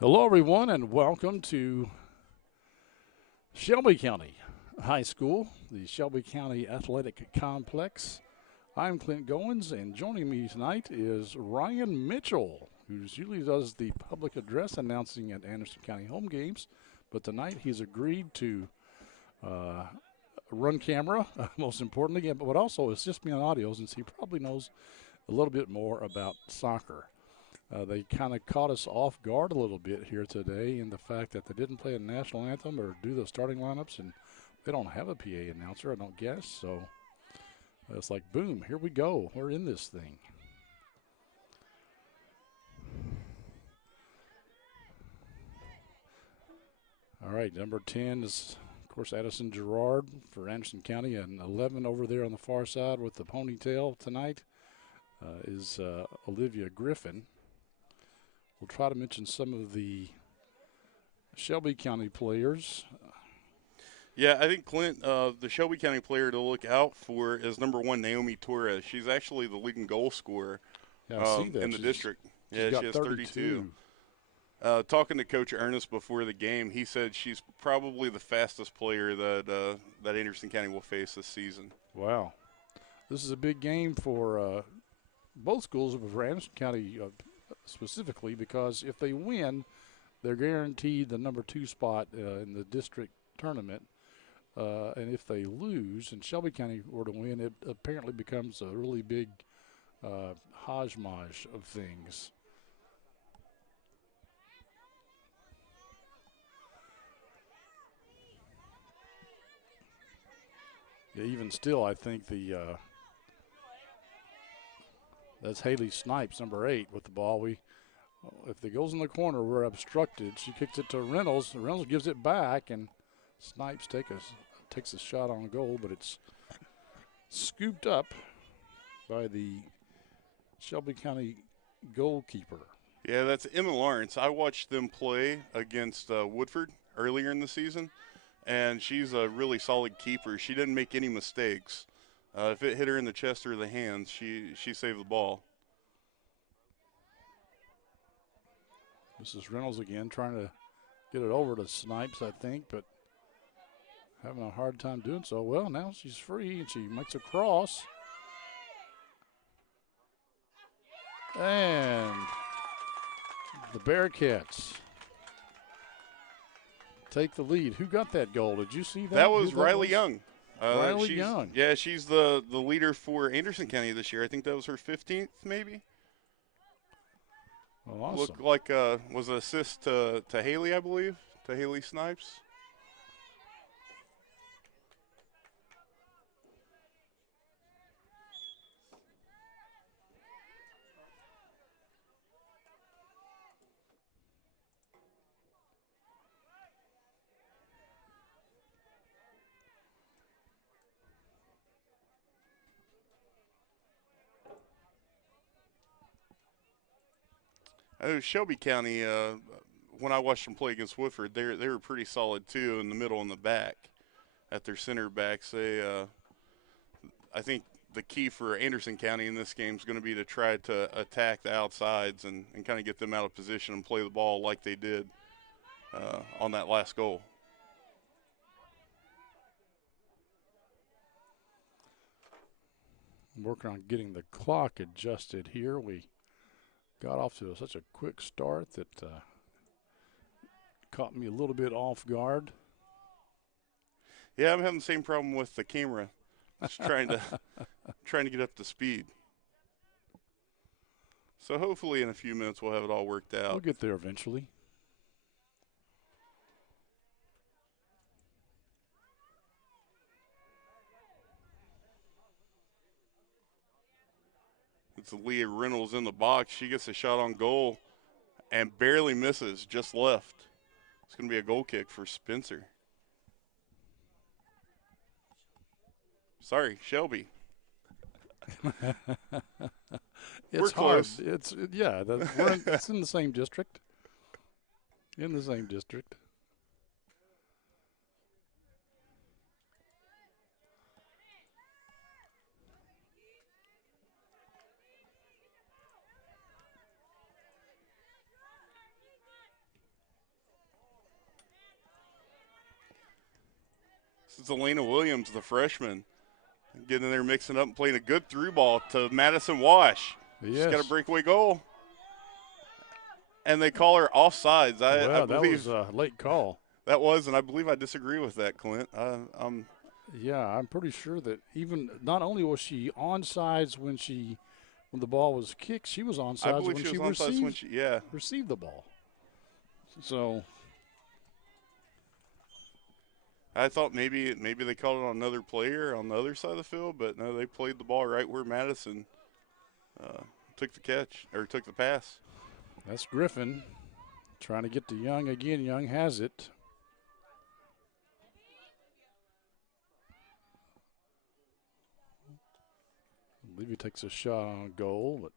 Hello, everyone, and welcome to Shelby County High School, the Shelby County Athletic Complex. I'm Clint Goins, and joining me tonight is Ryan Mitchell, who usually does the public address announcing at Anderson County home games, but tonight he's agreed to uh, run camera, most importantly, but also assist me on audio since he probably knows a little bit more about soccer. They kind of caught us off guard a little bit here today in the fact that they didn't play a national anthem or do the starting lineups, and they don't have a PA announcer, I don't guess. So it's like, boom, here we go. We're in this thing. All right, number 10 is, of course, Addison Gerard for Anderson County, and 11 over there on the far side with the ponytail tonight is Olivia Griffin. We'll try to mention some of the Shelby County players. Yeah, I think Clint, the Shelby County player to look out for is number one, Naomi Torres. She's actually the leading goal scorer Yeah, I see that. in the district. She's Yeah, got she has 32. Talking to Coach Ernest before the game, he said she's probably the fastest player that Anderson County will face this season. Wow. This is a big game for both schools, but for Anderson County specifically, because if they win, they're guaranteed the number 2 spot in the district tournament. And if they lose and Shelby County were to win, it apparently becomes a really big hodgepodge of things. Yeah, even still, I think that's Haley Snipes, number 8, with the ball. If it goes in the corner, we're obstructed. She kicks it to Reynolds. Reynolds gives it back, and Snipes takes a shot on goal, but it's scooped up by the Shelby County goalkeeper. Yeah, that's Emma Lawrence. I watched them play against Woodford earlier in the season, and she's a really solid keeper. She didn't make any mistakes. If it hit her in the chest or the hands, she saved the ball. This is Reynolds again, trying to get it over to Snipes, I think, but having a hard time doing so. Well, now she's free, and she makes a cross. And the Bearcats take the lead. Who got that goal? Did you see that? That was Riley Young. Riley Young. Yeah, she's the leader for Anderson County this year. I think that was her 15th, maybe. Oh, awesome. Looked like was an assist to Haley, I believe, to Haley Snipes. Shelby County, when I watched them play against Woodford, they were pretty solid too in the middle and the back. At their center backs, I think the key for Anderson County in this game is going to be to try to attack the outsides and kind of get them out of position and play the ball like they did on that last goal. Working on getting the clock adjusted here. We got off to such a quick start that caught me a little bit off guard. Yeah, I'm having the same problem with the camera. Just trying to get up to speed. So hopefully in a few minutes we'll have it all worked out. We'll get there eventually. It's Leah Reynolds in the box. She gets a shot on goal and barely misses, just left. It's going to be a goal kick for Spencer. Sorry, Shelby. It's We're hard. close. It's in the same district. In the same district. This is Elena Williams, the freshman, getting in there, mixing up and playing a good through ball to Madison Wash. Yes. She's got a breakaway goal. And they call her offsides. I Well, that believe was a late call. that was, and I believe I disagree with that, Clint. Yeah, I'm pretty sure that even not only was she onside when the ball was kicked, she was onside I believe when she she was onside when she received the ball. So I thought maybe they called it on another player on the other side of the field, but no, they played the ball right where Madison took the catch or took the pass. that's Griffin trying to get to Young again. Young has it. I believe he takes a shot on goal, but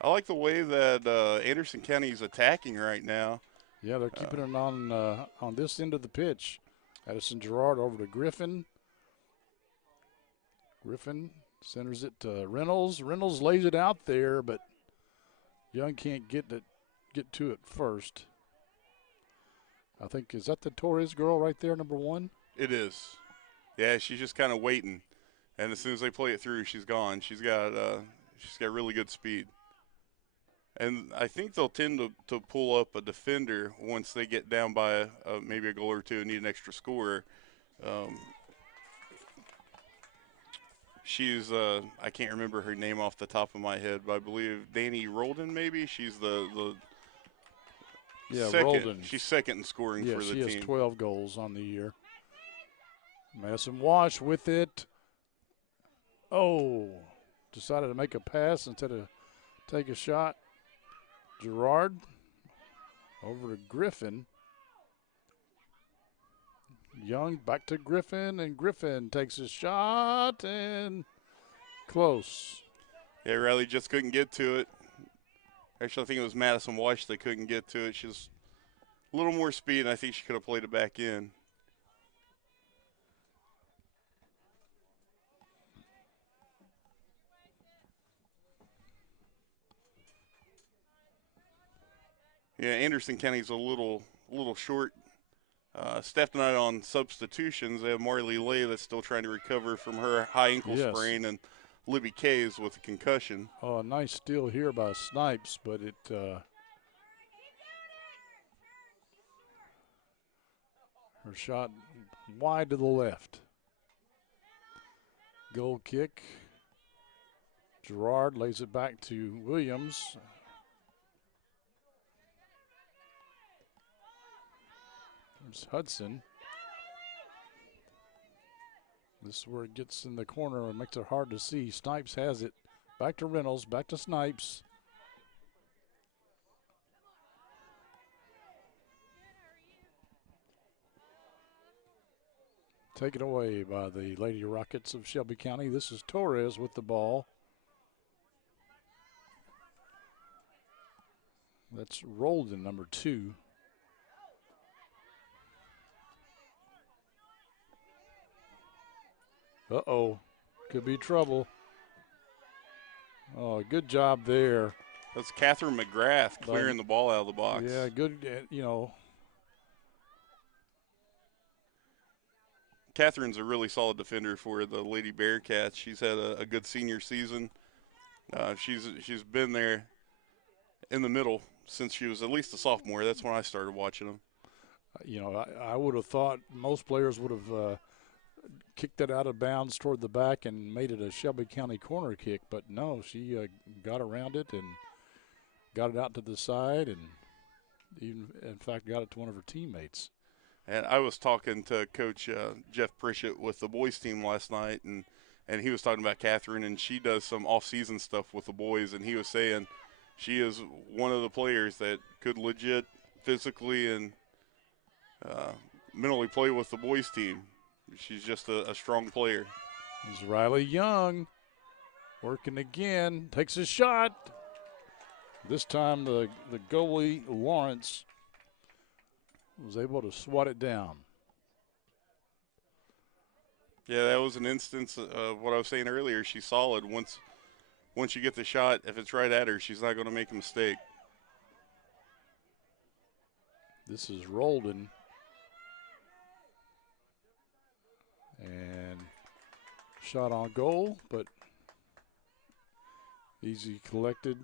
I like the way that Anderson County is attacking right now. yeah, they're keeping it on this end of the pitch. Addison Gerard over to Griffin. Griffin centers it to Reynolds. Reynolds lays it out there, but Young can't get to it first. I think, is that the Torres girl right there, number 1? It is. Yeah, she's just kind of waiting, and as soon as they play it through, she's gone. She's got really good speed. And I think they'll tend to pull up a defender once they get down by maybe a goal or two and need an extra scorer. She's I can't remember her name off the top of my head, but I believe Danny Roldan maybe. She's the second. Roldan. She's second in scoring for the team. She has 12 goals on the year. Madison Wash with it. Oh, decided to make a pass instead of take a shot. Gerard over to Griffin. Young back to Griffin, and Griffin takes a shot and close. Yeah, Riley just couldn't get to it. Actually, I think it was Madison Wash that couldn't get to it. She's a little more speed, and I think she could have played it back in. Yeah, Anderson County's a little short. Staffed tonight on substitutions. They have Marley Lay that's still trying to recover from her high ankle sprain, and Libby Kays with a concussion. Oh, a nice steal here by Snipes, but it her shot wide to the left. Goal kick. Gerard lays it back to Williams. There's Hudson. This is where it gets in the corner and makes it hard to see. Snipes has it. Back to Reynolds, back to Snipes. Taken away by the Lady Rockets of Shelby County. This is Torres with the ball. That's Roldan, number 2. Uh-oh, could be trouble. Oh, good job there. That's Catherine McGrath clearing the ball out of the box. Yeah, good, Catherine's a really solid defender for the Lady Bearcats. She's had a good senior season. She's been there in the middle since she was at least a sophomore. That's when I started watching them. I would have thought most players would have kicked it out of bounds toward the back and made it a Shelby County corner kick, but no, she got around it and got it out to the side, and even, in fact, got it to one of her teammates. And I was talking to Coach Jeff Pritchett with the boys team last night, and he was talking about Catherine, and she does some off-season stuff with the boys, and he was saying she is one of the players that could legit physically and mentally play with the boys team. She's just a strong player. There's Riley Young working again, takes a shot. This time the goalie, Lawrence, was able to swat it down. Yeah, that was an instance of what I was saying earlier. She's solid. Once once you get the shot, if it's right at her, she's not going to make a mistake. This is Roldan. And shot on goal, but easy collected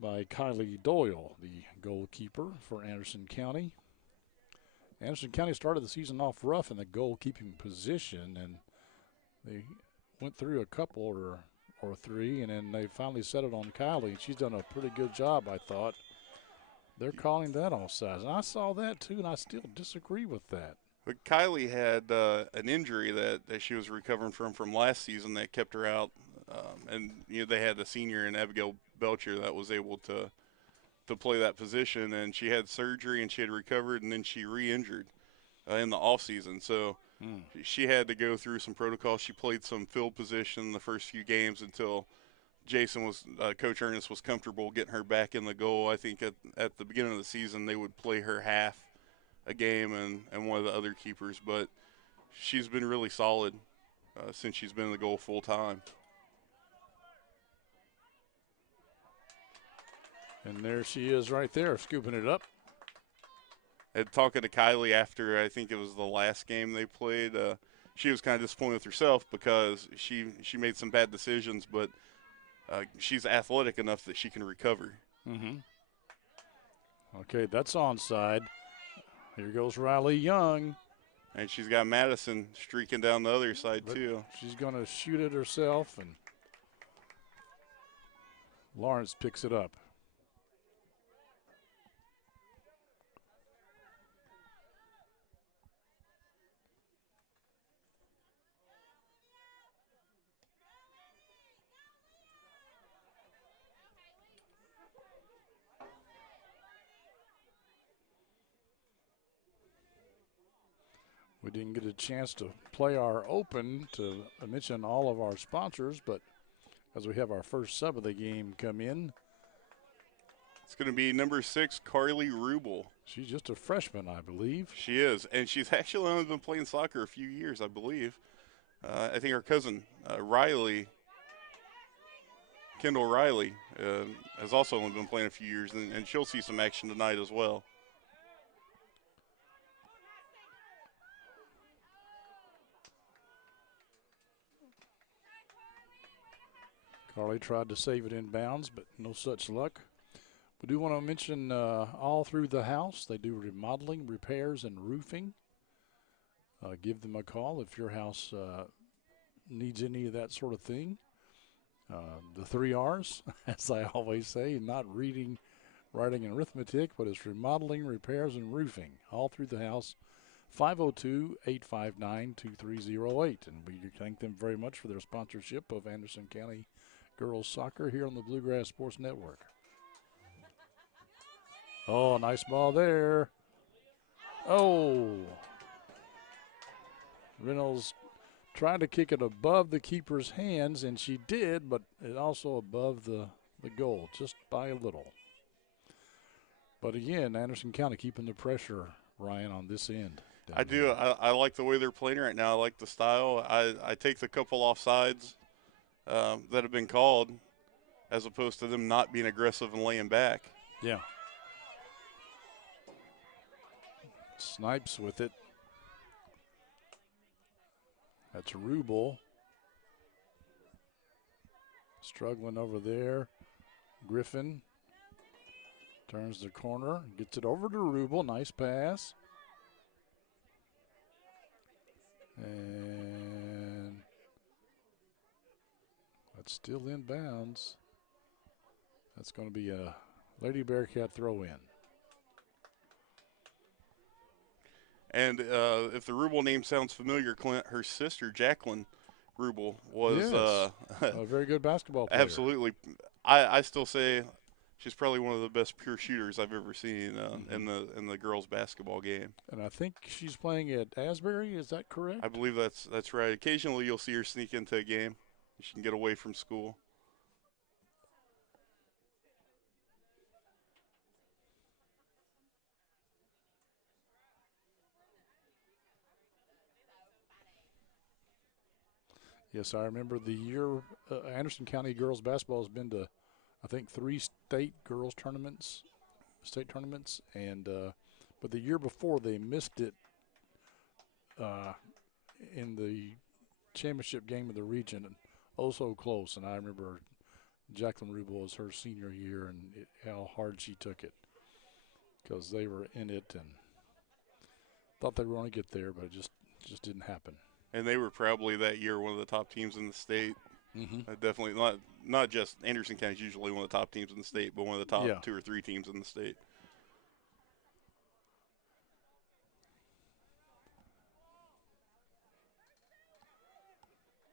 by Kylie Doyle, the goalkeeper for Anderson County. Anderson County started the season off rough in the goalkeeping position, and they went through a couple or three, and then they finally settled on Kylie. She's done a pretty good job, I thought. They're calling that offsides, and I saw that too, and I still disagree with that. But Kylie had an injury that she was recovering from last season that kept her out, and they had a senior in Abigail Belcher that was able to play that position, and she had surgery and she had recovered, and then she re-injured in the off season. So she had to go through some protocols. She played some field position the first few games until Coach Ernest was comfortable getting her back in the goal. I think at the beginning of the season they would play her half a game and one of the other keepers, but she's been really solid since she's been in the goal full time. And there she is right there, scooping it up. And talking to Kylie after, I think it was the last game they played, she was kind of disappointed with herself because she made some bad decisions, but she's athletic enough that she can recover. Mm-hmm. Okay, that's onside. Here goes Riley Young. And she's got Madison streaking down the other side, but too. She's going to shoot it herself, and Lawrence picks it up. We didn't get a chance to play our open to mention all of our sponsors, but as we have our first sub of the game come in. It's going to be number 6, Carly Rubel. She's just a freshman, I believe. She is, and she's actually only been playing soccer a few years, I believe. I think her cousin, Kendall Riley, has also only been playing a few years, and she'll see some action tonight as well. Carly tried to save it in bounds, but no such luck. We do want to mention all through the house, they do remodeling, repairs, and roofing. Give them a call if your house needs any of that sort of thing. The 3 R's, as I always say, not reading, writing, and arithmetic, but it's remodeling, repairs, and roofing all through the house. 502-859-2308. And we thank them very much for their sponsorship of Anderson County girls soccer here on the Bluegrass Sports Network. Oh, nice ball there. Oh. Reynolds tried to kick it above the keeper's hands, and she did, but it also above the goal, just by a little. But again, Anderson County keeping the pressure, Ryan, on this end. I do. I like the way they're playing right now. I like the style. I take the couple offsides that have been called as opposed to them not being aggressive and laying back. Yeah. Snipes with it. That's Rubel. Struggling over there. Griffin turns the corner, gets it over to Rubel. Nice pass. And that's still in bounds. That's going to be a Lady Bearcat throw in. And if the Rubel name sounds familiar, Clint, her sister, Jacqueline Rubel, was a very good basketball player. Absolutely. I still say she's probably one of the best pure shooters I've ever seen in the girls' basketball game. And I think she's playing at Asbury. Is that correct? I believe that's right. Occasionally you'll see her sneak into a game. She can get away from school. Yes, I remember the year Anderson County girls basketball has been to, I think, 3 state tournaments, and but the year before they missed it uh, in the championship game of the region, and oh so close. And I remember Jacqueline Rubel was her senior year, and how hard she took it because they were in it and thought they were going to get there, but it just didn't happen. And they were probably that year one of the top teams in the state. Mm-hmm. Definitely not just Anderson County is usually one of the top teams in the state, but one of the top 2 or 3 teams in the state.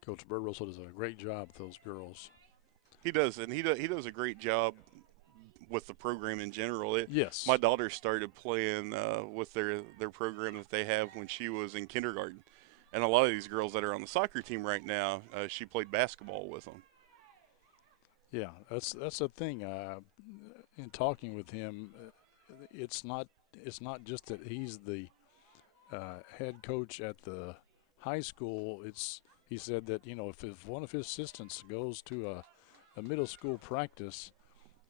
Coach Bird also does a great job with those girls. He does, and he does a great job with the program in general. Yes. My daughter started playing with their program that they have when she was in kindergarten. And a lot of these girls that are on the soccer team right now, she played basketball with them. Yeah, that's the thing. In talking with him, it's not just that he's the head coach at the high school. He said that, you know, if one of his assistants goes to a middle school practice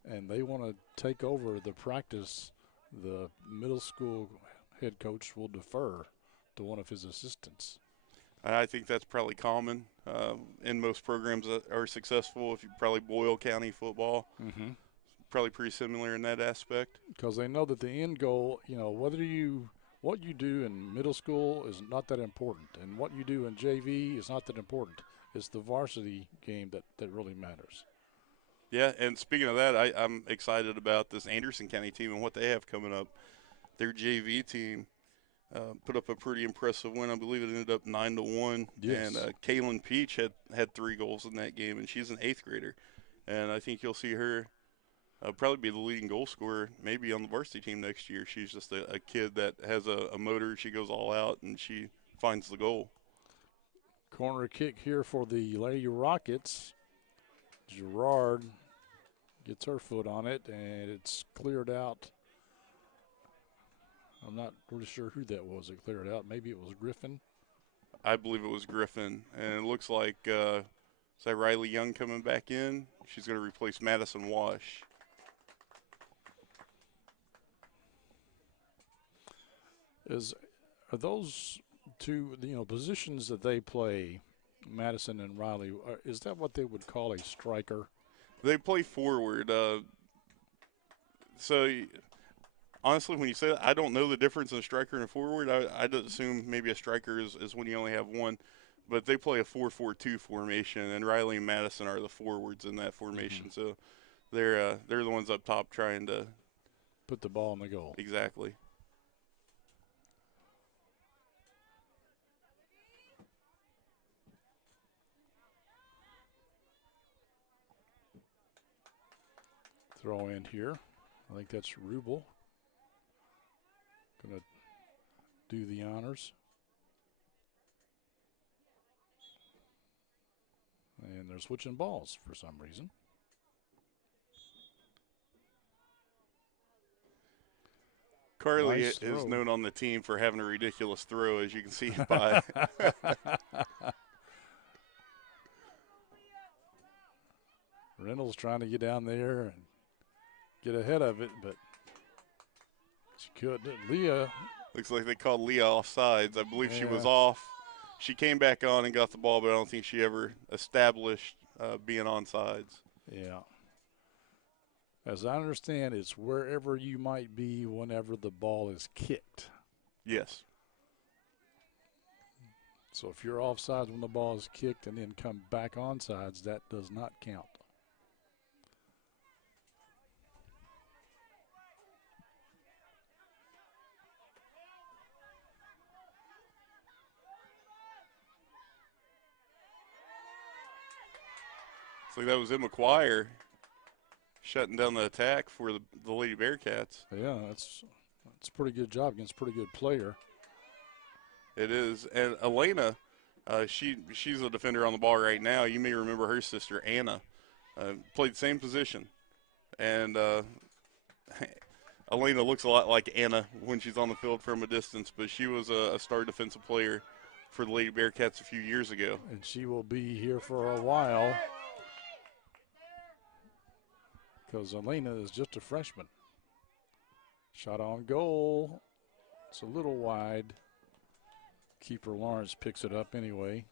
and they want to take over the practice, the middle school head coach will defer to one of his assistants. I think that's probably common in most programs that are successful. If you probably Boyle County football, probably pretty similar in that aspect. Because they know that the end goal, you know, what you do in middle school is not that important, and what you do in JV is not that important. It's the varsity game that really matters. Yeah, and speaking of that, I'm excited about this Anderson County team and what they have coming up. Their JV team put up a pretty impressive win. I believe it ended up 9-1. Yes. And Kaylin Peach had 3 goals in that game, and she's an 8th grader. And I think you'll see her probably be the leading goal scorer maybe on the varsity team next year. She's just a kid that has a motor. She goes all out, and she finds the goal. Corner kick here for the Lady Rockets. Gerard gets her foot on it, and it's cleared out. I'm not really sure who that was that cleared out. Maybe it was Griffin. I believe it was Griffin. And it looks like, is that Riley Young coming back in? She's going to replace Madison Wash. Are those two, you know, positions that they play, Madison and Riley, is that what they would call a striker? They play forward. So honestly, when you say that, I don't know the difference in a striker and a forward. I'd assume maybe a striker is when you only have one. But they play a 4-4-2 formation, and Riley and Madison are the forwards in that formation. So they're the ones up top trying to put the ball in the goal. Exactly. Throw in here. I think that's Rubel. Going to do the honors. And they're switching balls for some reason. Carly is known on the team for having a ridiculous throw, as you can see by. Reynolds trying to get down there and get ahead of it, but she couldn't. Leah. Looks like they called Leah offsides. I believe she was Yeah. off. She came back on and got the ball, but I don't think she ever established being onsides. Yeah. As I understand, it's wherever you might be whenever the ball is kicked. Yes. So if you're offsides when the ball is kicked and then come back onsides, that does not count. So that was Emma Quire shutting down the attack for the Lady Bearcats. Yeah, that's a pretty good job against a pretty good player. It is. And Elena, she's a defender on the ball right now. You may remember her sister, Anna, played the same position. And Elena looks a lot like Anna when she's on the field from a distance, but she was a star defensive player for the Lady Bearcats a few years ago. And she will be here for a while because Elena is just a freshman. Shot on goal. It's a little wide. Keeper Lawrence picks it up anyway.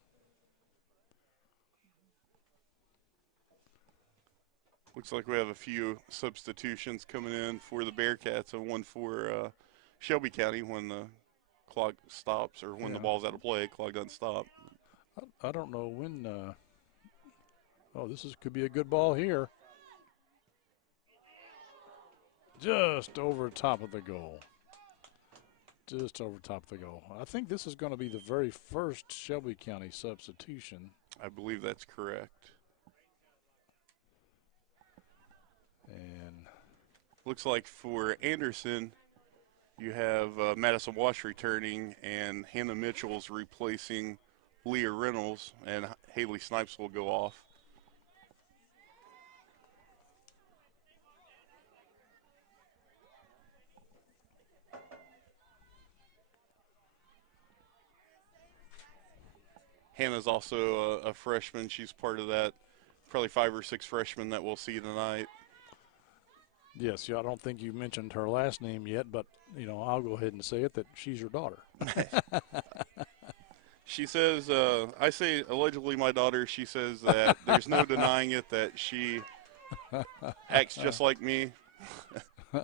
Looks like we have a few substitutions coming in for the Bearcats and one for Shelby County when the clock stops or when the ball's out of play. Clock doesn't stop. I don't know when. Oh, could be a good ball here. Just over top of the goal. Just over top of the goal. I think this is going to be the very first Shelby County substitution. I believe that's correct. And looks like for Anderson, you have Madison Wash returning, and Hannah Mitchell's replacing Leah Reynolds, and Haley Snipes will go off. Hannah's also a freshman. She's part of that, probably 5 or 6 freshmen that we'll see tonight. Yes, I don't think you mentioned her last name yet, but, I'll go ahead and say it, that she's your daughter. She says, I say allegedly my daughter, she says that there's no denying it, that she acts just like me. And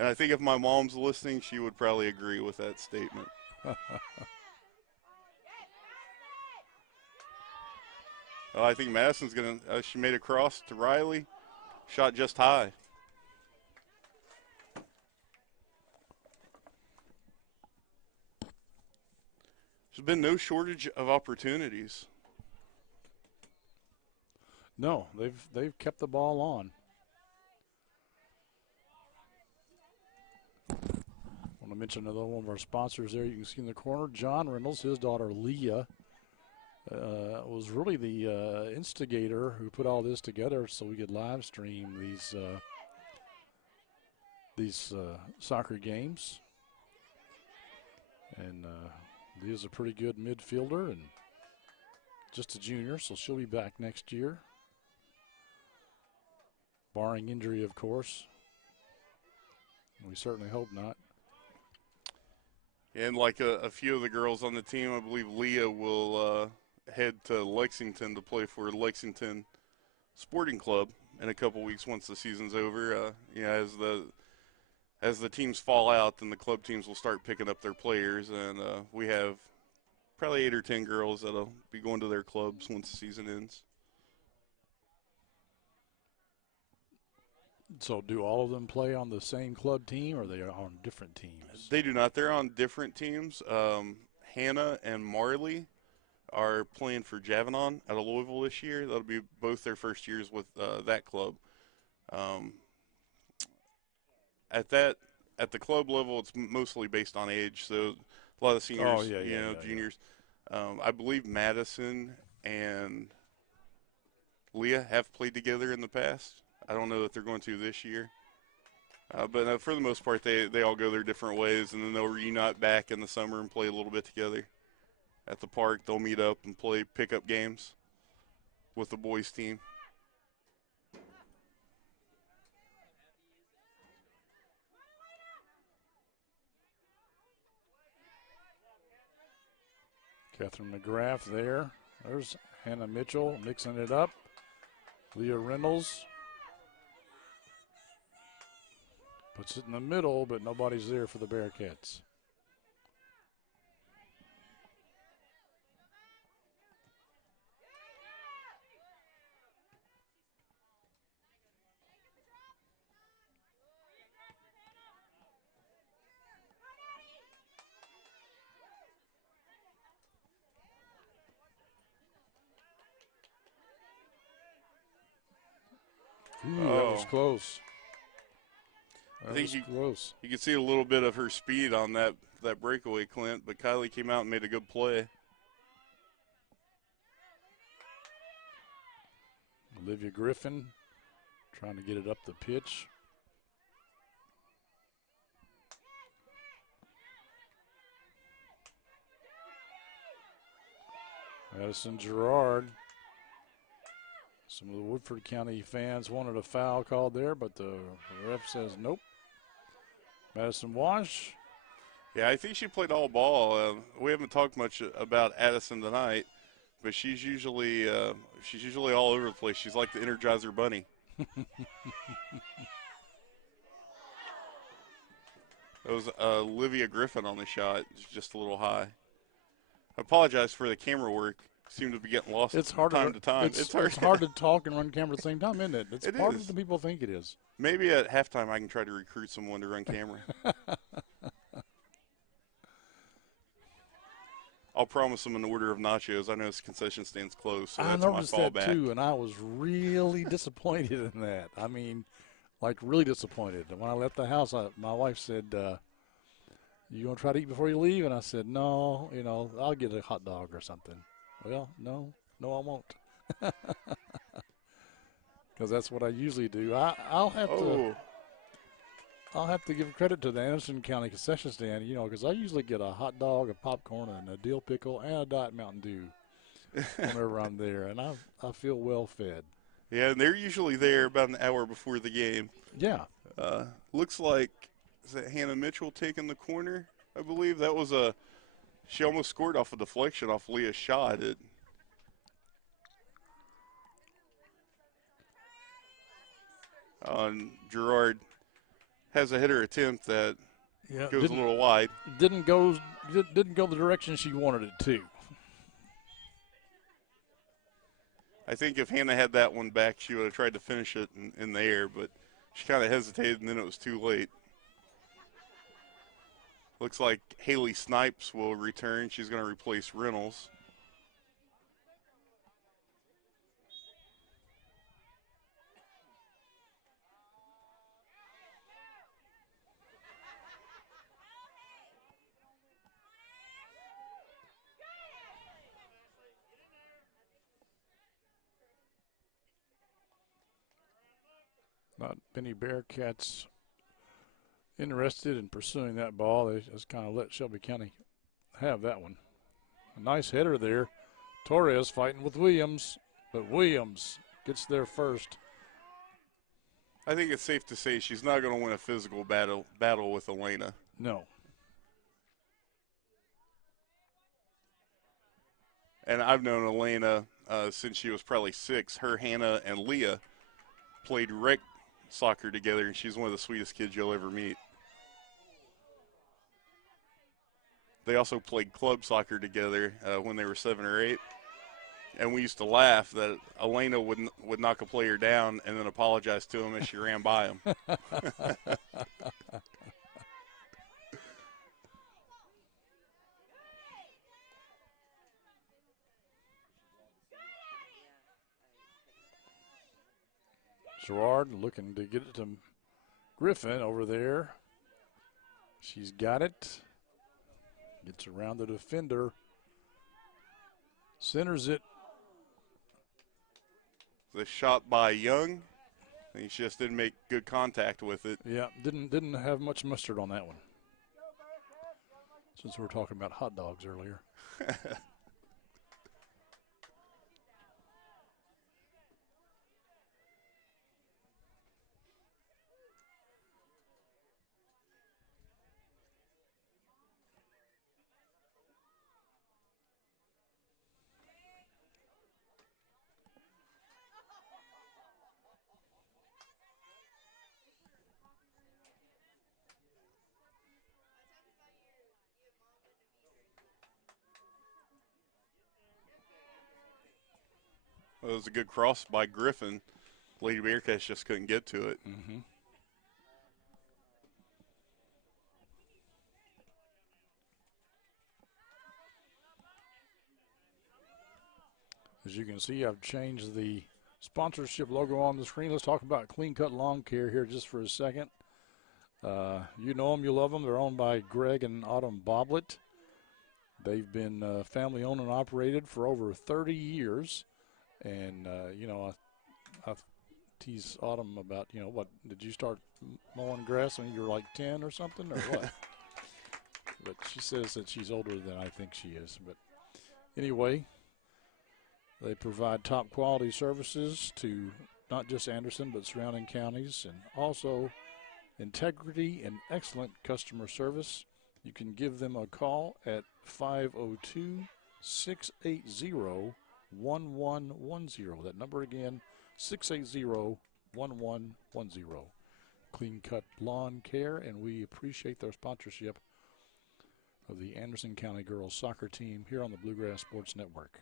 I think if my mom's listening, she would probably agree with that statement. I think Madison's going to, she made a cross to Riley, shot just high. There's been no shortage of opportunities. No, they've kept the ball on. I want to mention another one of our sponsors there. You can see in the corner, John Reynolds, his daughter Leah, was really the instigator who put all this together so we could live stream these soccer games. And Leah's a pretty good midfielder and just a junior, so she'll be back next year, barring injury, of course. We certainly hope not. And like a few of the girls on the team, I believe Leah will head to Lexington to play for Lexington Sporting Club in a couple weeks once the season's over. As the teams fall out, then the club teams will start picking up their players, and we have probably 8 or 10 girls that'll be going to their clubs once the season ends. So do all of them play on the same club team, or are they on different teams? They do not. They're on different teams. Hannah and Marley are playing for Javanon out of Louisville this year. That'll be both their first years with that club. At the club level, it's mostly based on age. So a lot of the seniors, juniors. Yeah. I believe Madison and Leah have played together in the past. I don't know that they're going to this year. But for the most part, they all go their different ways, and then they'll reunite back in the summer and play a little bit together. At the park, they'll meet up and play pickup games with the boys' team. Catherine McGrath there. There's Hannah Mitchell mixing it up. Leah Reynolds puts it in the middle, but nobody's there for the Bearcats. Ooh, that was close. I think you can see a little bit of her speed on that breakaway, Clint, but Kylie came out and made a good play. Olivia Griffin trying to get it up the pitch. Madison Gerard. Some of the Woodford County fans wanted a foul called there, but the ref says nope. Madison Wash. Yeah, I think she played all ball. We haven't talked much about Addison tonight, but she's usually all over the place. She's like the Energizer Bunny. It was Olivia Griffin on the shot. It's just a little high. I apologize for the camera work. Seemed to be getting lost from time to time. It's hard to talk and run camera at the same time, isn't it? It's harder than people think it is. Maybe at halftime I can try to recruit someone to run camera. I'll promise them an order of nachos. I know this concession stand's closed, so that's my fallback. I noticed that too, and I was really disappointed in that. I mean, like really disappointed. And when I left the house, my wife said, "You gonna try to eat before you leave?" And I said, "No, I'll get a hot dog or something." Well, no, I won't, because that's what I usually do. I'll have to give credit to the Anderson County concession stand, because I usually get a hot dog, a popcorn, and a dill pickle, and a Diet Mountain Dew whenever I'm there, and I feel well fed. Yeah, and they're usually there about an hour before the game. Yeah. Looks like, is that Hannah Mitchell taking the corner? I believe that was she almost scored off a deflection off Leah's shot. Gerard has a hitter attempt that goes a little wide. Didn't go the direction she wanted it to. I think if Hannah had that one back, she would have tried to finish it in the air, but she kind of hesitated, and then it was too late. Looks like Haley Snipes will return. She's going to replace Reynolds. Not many Bearcats interested in pursuing that ball. They just kind of let Shelby County have that one. A nice header there. Torres fighting with Williams, but Williams gets there first. I think it's safe to say she's not going to win a physical battle with Elena. No. And I've known Elena since she was probably 6. Her, Hannah, and Leah played rec soccer together, and she's one of the sweetest kids you'll ever meet. They also played club soccer together when they were 7 or 8. And we used to laugh that Elena would knock a player down and then apologize to him as she ran by him. Gerard looking to get it to Griffin over there. She's got it. Gets around the defender. Centers it. The shot by Young. He just didn't make good contact with it. Yeah, didn't have much mustard on that one. Since we were talking about hot dogs earlier. It was a good cross by Griffin. Lady Bearcats just couldn't get to it. Mm-hmm. As you can see, I've changed the sponsorship logo on the screen. Let's talk about Clean Cut Lawn Care here just for a second. You know them, you love them. They're owned by Greg and Autumn Boblet. They've been family owned and operated for over 30 years. And, I tease Autumn about, what, did you start mowing grass when you were like 10 or something or what? But she says that she's older than I think she is. But anyway, They provide top quality services to not just Anderson but surrounding counties, and also integrity and excellent customer service. You can give them a call at 502 680 1110. That number again, 680 1110. Clean Cut Lawn Care, and we appreciate their sponsorship of the Anderson County girls soccer team here on the Bluegrass Sports Network.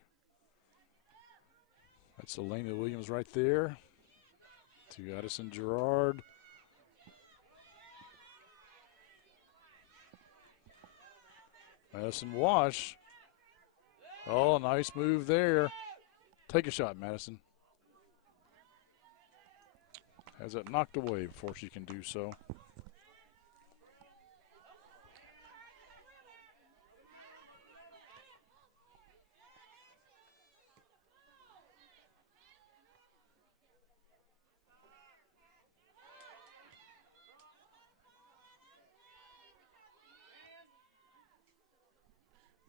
That's Elena Williams right there to Addison Gerard. Madison Wash. Oh, nice move there. Take a shot, Madison. Has it knocked away before she can do so.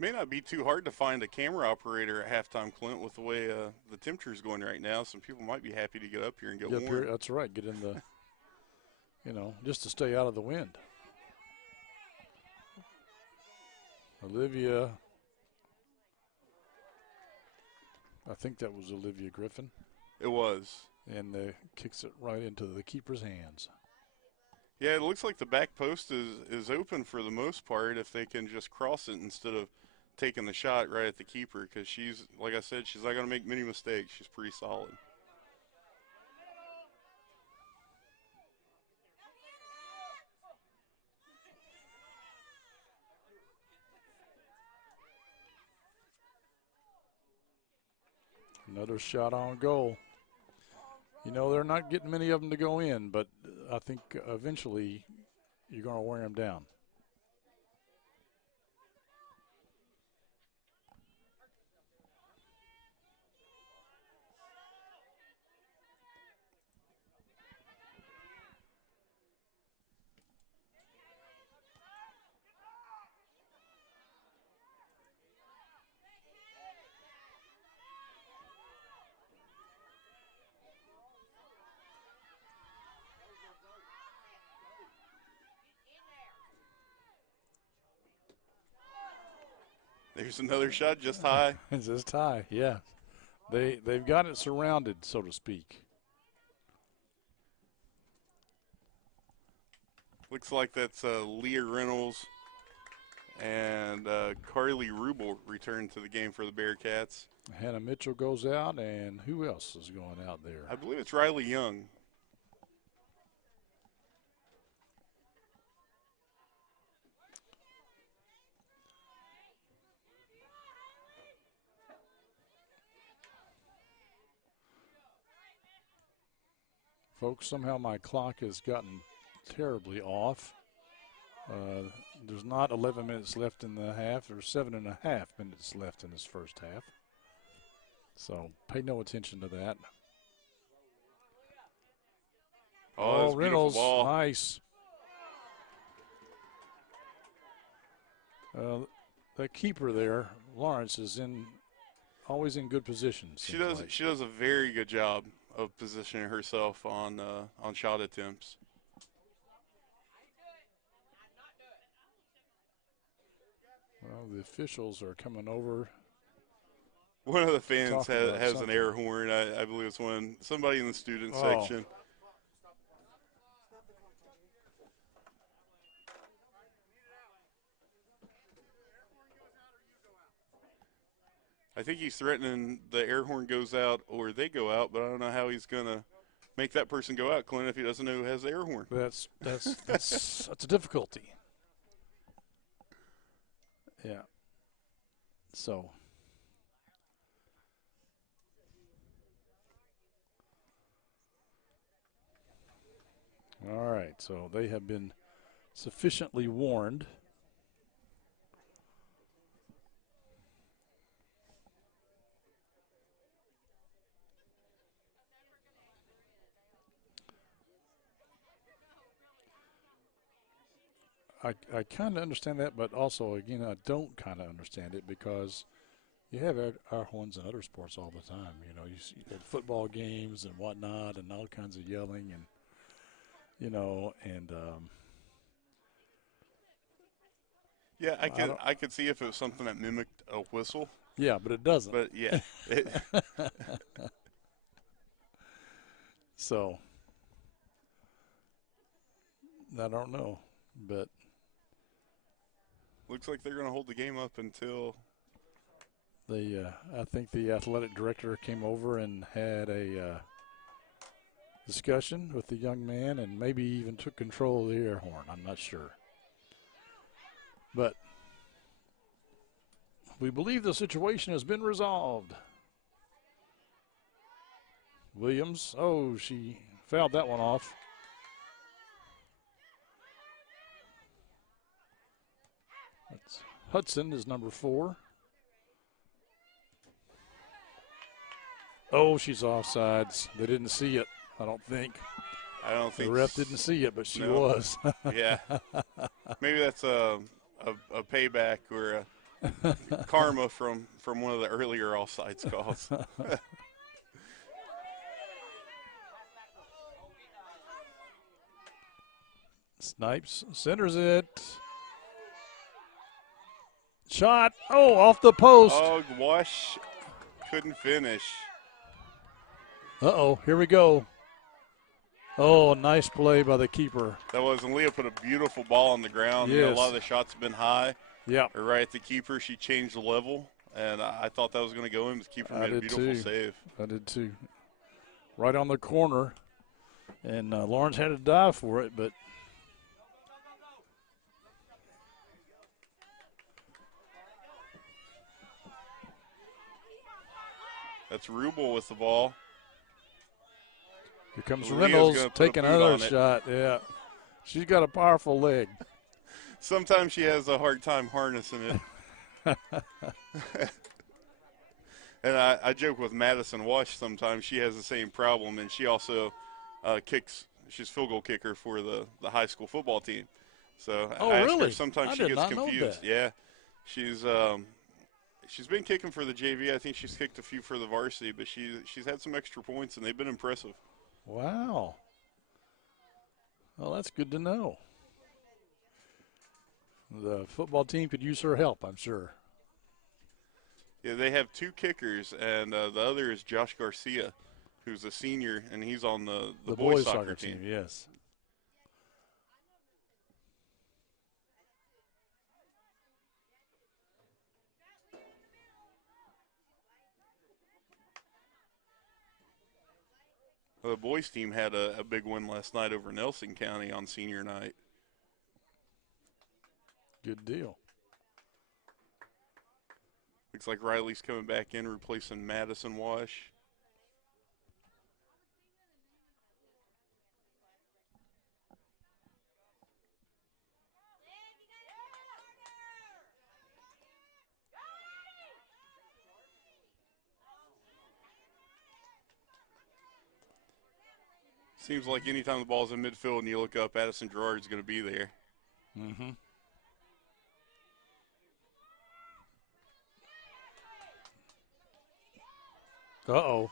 May not be too hard to find a camera operator at halftime, Clint, with the way the temperature's going right now. Some people might be happy to get up here and get warm. Here, that's right. Get in the, just to stay out of the wind. Olivia, I think that was Olivia Griffin. It was. And kicks it right into the keeper's hands. Yeah, it looks like the back post is open for the most part if they can just cross it instead of taking the shot right at the keeper, because she's, like I said, she's not going to make many mistakes. She's pretty solid. Another shot on goal. They're not getting many of them to go in, but I think eventually you're going to wear them down. There's another shot just high. It's just high, yeah. They've got it surrounded, so to speak. Looks like that's Leah Reynolds and Carly Rubel returned to the game for the Bearcats. Hannah Mitchell goes out, and who else is going out there? I believe it's Riley Young. Folks, somehow my clock has gotten terribly off. There's not 11 minutes left in the half. There's 7.5 minutes left in this first half. So pay no attention to that. Oh, Reynolds, ball. Nice. The keeper there, Lawrence, is always in good positions. She does a very good job of positioning herself on shot attempts. Well, the officials are coming over. One of the fans has an air horn. I believe it's somebody in the student section. I think he's threatening the air horn goes out or they go out, but I don't know how he's going to make that person go out, Clint, if he doesn't know who has the air horn. That's a difficulty. Yeah. So. All right. So they have been sufficiently warned. I kind of understand that, but also, again, I don't kind of understand it because You have our horns in other sports all the time. You know, you see at football games and whatnot, and all kinds of yelling, and Yeah, I don't. I could see if it was something that mimicked a whistle, Yeah, but it doesn't. but yeah, it So I don't know, but looks like they're going to hold the game up until. I think the athletic director came over and had a discussion with the young man, and maybe even took control of the air horn. I'm not sure, but we believe the situation has been resolved. Williams, oh, she fouled that one off. Hudson is number 4. Oh, she's offsides. They didn't see it, I don't think. I don't think the ref didn't see it, but she no. was. Yeah, maybe that's a payback or a karma from one of the earlier offsides calls. Snipes centers it. Shot. Oh, off the post. Oh, Wash couldn't finish. Uh-oh, here we go. Oh, nice play by the keeper. That was, and Leah put a beautiful ball on the ground. Yes. You know, a lot of the shots have been high. Yeah. Or right at the keeper. She changed the level, and I thought that was going to go in. The keeper made a beautiful save. I did too. Right on the corner. And Lawrence had to dive for it, but that's Rubel with the ball. Here comes Leah's Reynolds taking another shot. Yeah. She's got a powerful leg. Sometimes she has a hard time harnessing it. And I joke with Madison Wash sometimes. She has the same problem, and she also kicks. She's field goal kicker for the high school football team. So oh, I ask really? her sometimes she gets confused. Yeah, she's been kicking for the JV. I think she's kicked a few for the varsity, but she's had some extra points, and they've been impressive. Wow. Well, that's good to know. The football team could use her help, I'm sure. Yeah, they have 2 kickers, and the other is Josh Garcia, who's a senior, and he's on the boys soccer team. Yes. The boys team had a big win last night over Nelson County on senior night. Good deal. Looks like Riley's coming back in, replacing Madison Wash. Seems like anytime the ball's in midfield and you look up, Addison Gerard's going to be there. Mm-hmm. Uh-oh.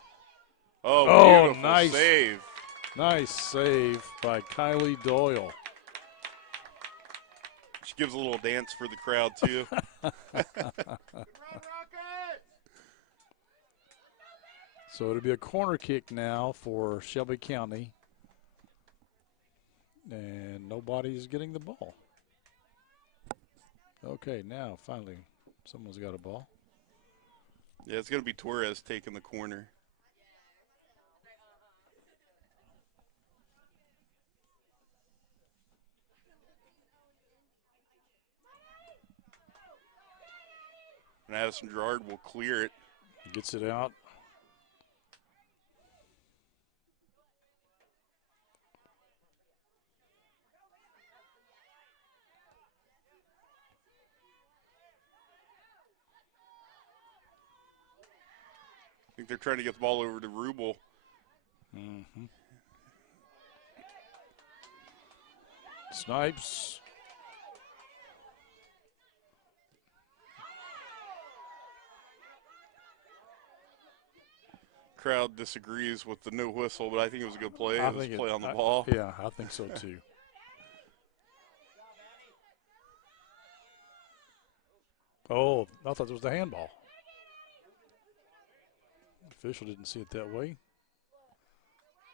Oh, beautiful nice save. Nice save by Kylie Doyle. She gives a little dance for the crowd, too. So it'll be a corner kick now for Shelby County. And nobody's getting the ball. Okay, now finally someone's got a ball. Yeah, it's going to be Torres taking the corner. And Addison Gerard will clear it. Gets it out. I think they're trying to get the ball over to Rubel. Mm-hmm. Snipes. crowd disagrees with the no whistle, but I think it was a good play. I It was a think play on the ball. Yeah, I think so too. Oh, I thought it was the handball. The official didn't see it that way.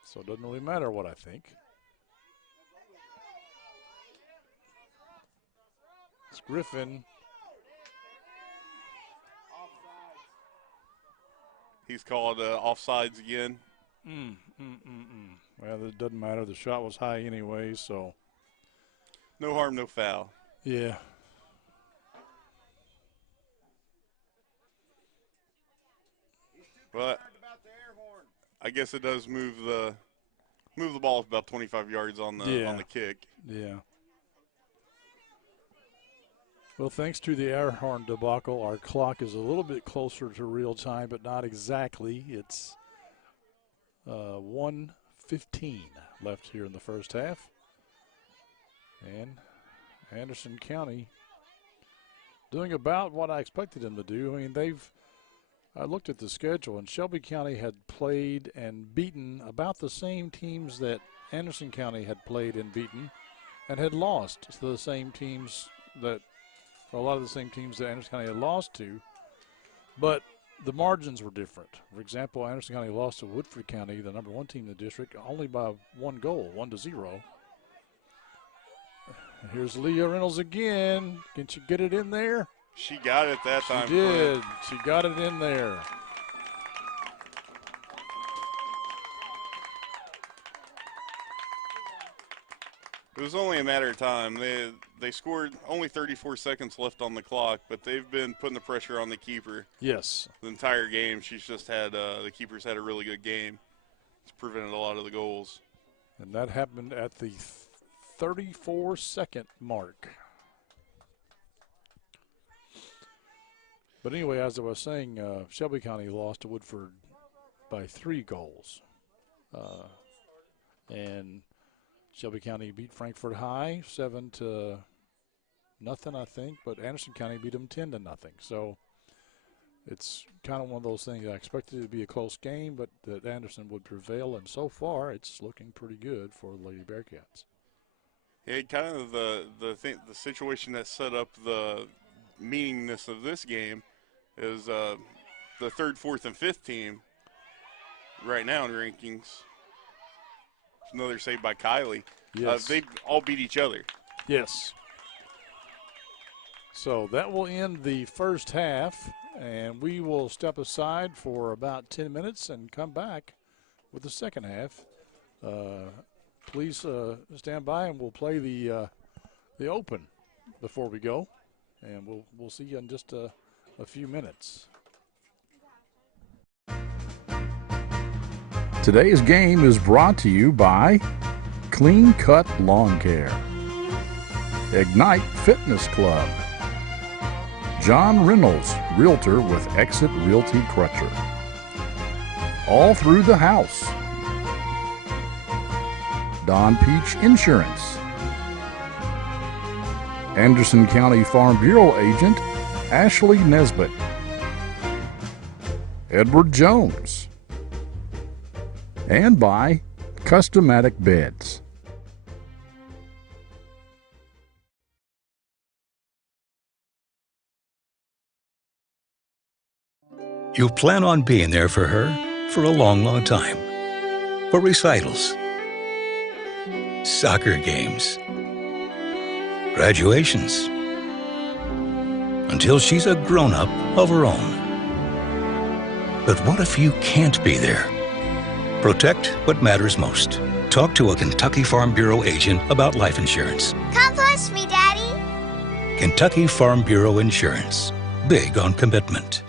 So it doesn't really matter what I think. It's Griffin. He's called offsides again. Well, it doesn't matter. The shot was high anyway, so. No harm, no foul. Yeah. But I guess it does move the ball about 25 yards on the kick. Yeah. Well, thanks to the air horn debacle, our clock is a little bit closer to real time, but not exactly. It's 1:15 left here in the first half. And Anderson County doing about what I expected them to do. I mean, I looked at the schedule, and Shelby County had played and beaten about the same teams that Anderson County had played and beaten, and had lost to the same teams that, a lot of the same teams that Anderson County had lost to, but the margins were different. For example, Anderson County lost to Woodford County, the number 1 team in the district, only by 1 goal, 1-0. Here's Leah Reynolds again. Can she get it in there? She got it that time. She did. She got it in there. It was only a matter of time. They scored only 34 seconds left on the clock, but they've been putting the pressure on the keeper. Yes. The entire game. She's just had the keeper's had a really good game. It's prevented a lot of the goals. And that happened at the 34-second mark. But anyway, as I was saying, Shelby County lost to Woodford by 3 goals. And Shelby County beat Frankfort High 7-0, I think, but Anderson County beat them 10-0. So it's kind of one of those things. I expected it to be a close game, but that Anderson would prevail, and so far it's looking pretty good for the Lady Bearcats. Yeah, kind of the situation that set up the meaningness of this game is the 3rd, 4th, and 5th team right now in rankings. Another save by Kylie. Yes. They all beat each other. Yes. So that will end the first half, and we will step aside for about 10 minutes and come back with the second half. Please stand by, and we'll play the open before we go, and we'll see you in just a few minutes. Today's game is brought to you by Clean Cut Lawn Care, Ignite Fitness Club, John Reynolds, Realtor with Exit Realty Crutcher, All Through the House, Don Peach Insurance, Anderson County Farm Bureau Agent Ashley Nesbitt, Edward Jones, and by Customatic Beds. You plan on being there for her for a long, long time. For recitals, soccer games, graduations, until she's a grown-up of her own. But what if you can't be there? Protect what matters most. Talk to a Kentucky Farm Bureau agent about life insurance. Come push me, Daddy. Kentucky Farm Bureau Insurance. Big on commitment.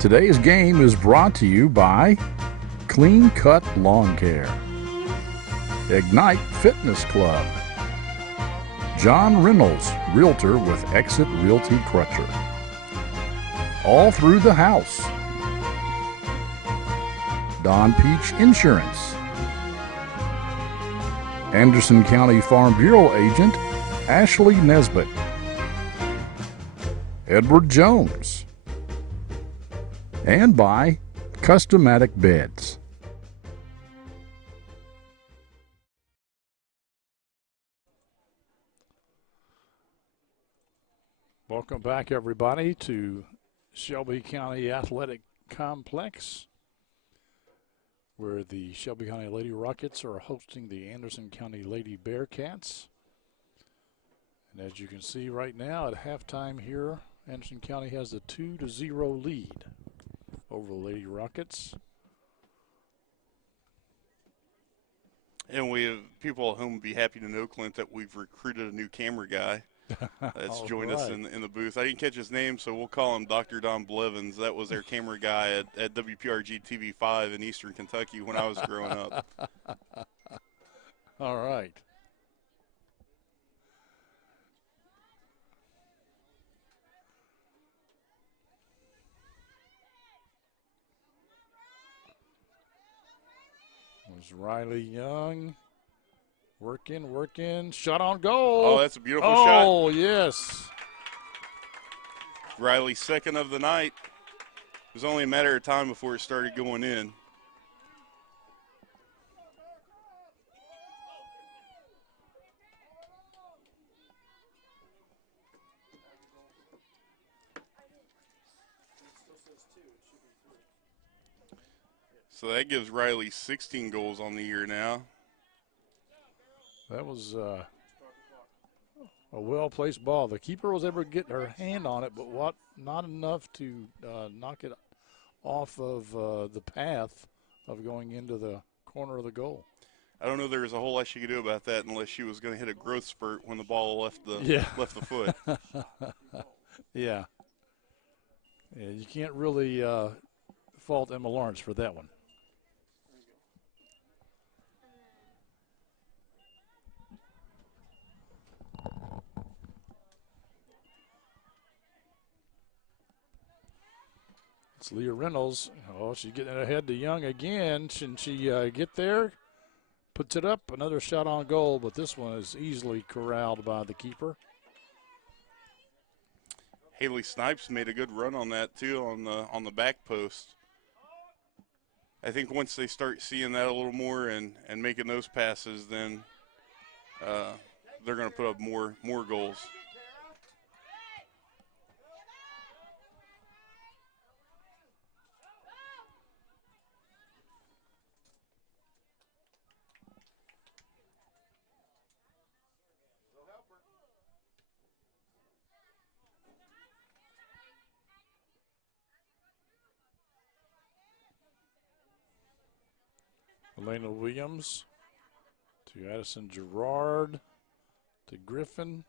Today's game is brought to you by Clean Cut Lawn Care, Ignite Fitness Club, John Reynolds, Realtor with Exit Realty Crutcher, All Through the House, Don Peach Insurance, Anderson County Farm Bureau Agent Ashley Nesbitt, Edward Jones, and by Customatic Beds. Welcome back, everybody, to Shelby County Athletic Complex, where the Shelby County Lady Rockets are hosting the Anderson County Lady Bearcats. And as you can see right now at halftime here, Anderson County has a 2-0 lead over the Lady Rockets. And we have people at home would be happy to know, Clint, that we've recruited a new camera guy that's joined us in the booth. I didn't catch his name, so we'll call him Dr. Don Blevins. That was our camera guy at WPRG TV5 in Eastern Kentucky when I was growing up. All right. There's Riley Young. Working. Shot on goal. Oh, that's a beautiful shot. Oh, yes. Riley's second of the night. It was only a matter of time before it started going in. So that gives Riley 16 goals on the year now. That was a well-placed ball. The keeper was able to get her hand on it, but not enough to knock it off of the path of going into the corner of the goal. I don't know there was a whole lot she could do about that unless she was going to hit a growth spurt when the ball left the foot. Yeah. You can't really fault Emma Lawrence for that one. It's Leah Reynolds. Oh, she's getting ahead to Young again. Can she get there? Puts it up. Another shot on goal, but this one is easily corralled by the keeper. Haley Snipes made a good run on that too on the back post. I think once they start seeing that a little more and making those passes, then they're going to put up more goals. Elena Williams to Addison Gerard to Griffin.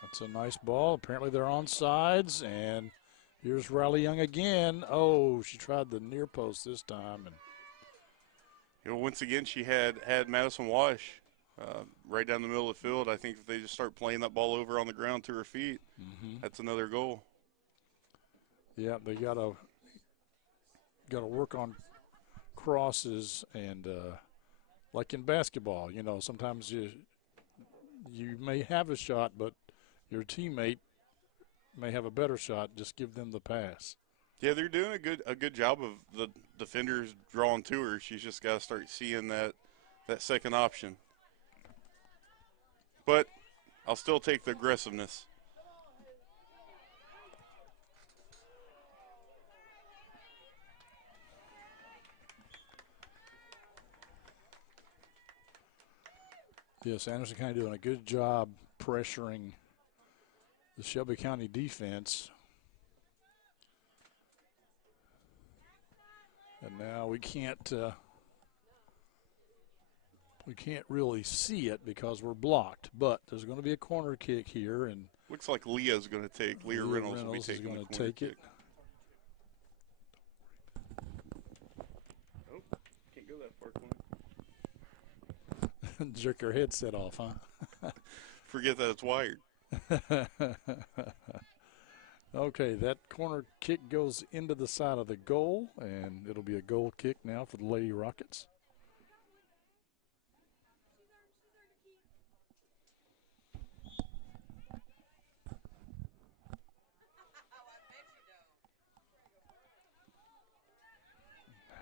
That's a nice ball. Apparently they're on sides, and here's Riley Young again. Oh, she tried the near post this time. And once again, she had Madison Wash right down the middle of the field. I think if they just start playing that ball over on the ground to her feet, that's another goal. Yeah, they gotta work on crosses and like in basketball, sometimes you may have a shot, but your teammate may have a better shot. Just give them the pass. Yeah, they're doing a good job of the defenders drawing to her. She's just got to start seeing that second option. But I'll still take the aggressiveness. Yes, Anderson County doing a good job pressuring the Shelby County defense. And now we can't really see it because we're blocked. But there's going to be a corner kick here, and Looks like Leah Reynolds will be taking the corner take it. kick. Oh, can't go that far, Clint. Jerk your headset off, huh? Forget that it's wired. Okay, that corner kick goes into the side of the goal, and it'll be a goal kick now for the Lady Rockets.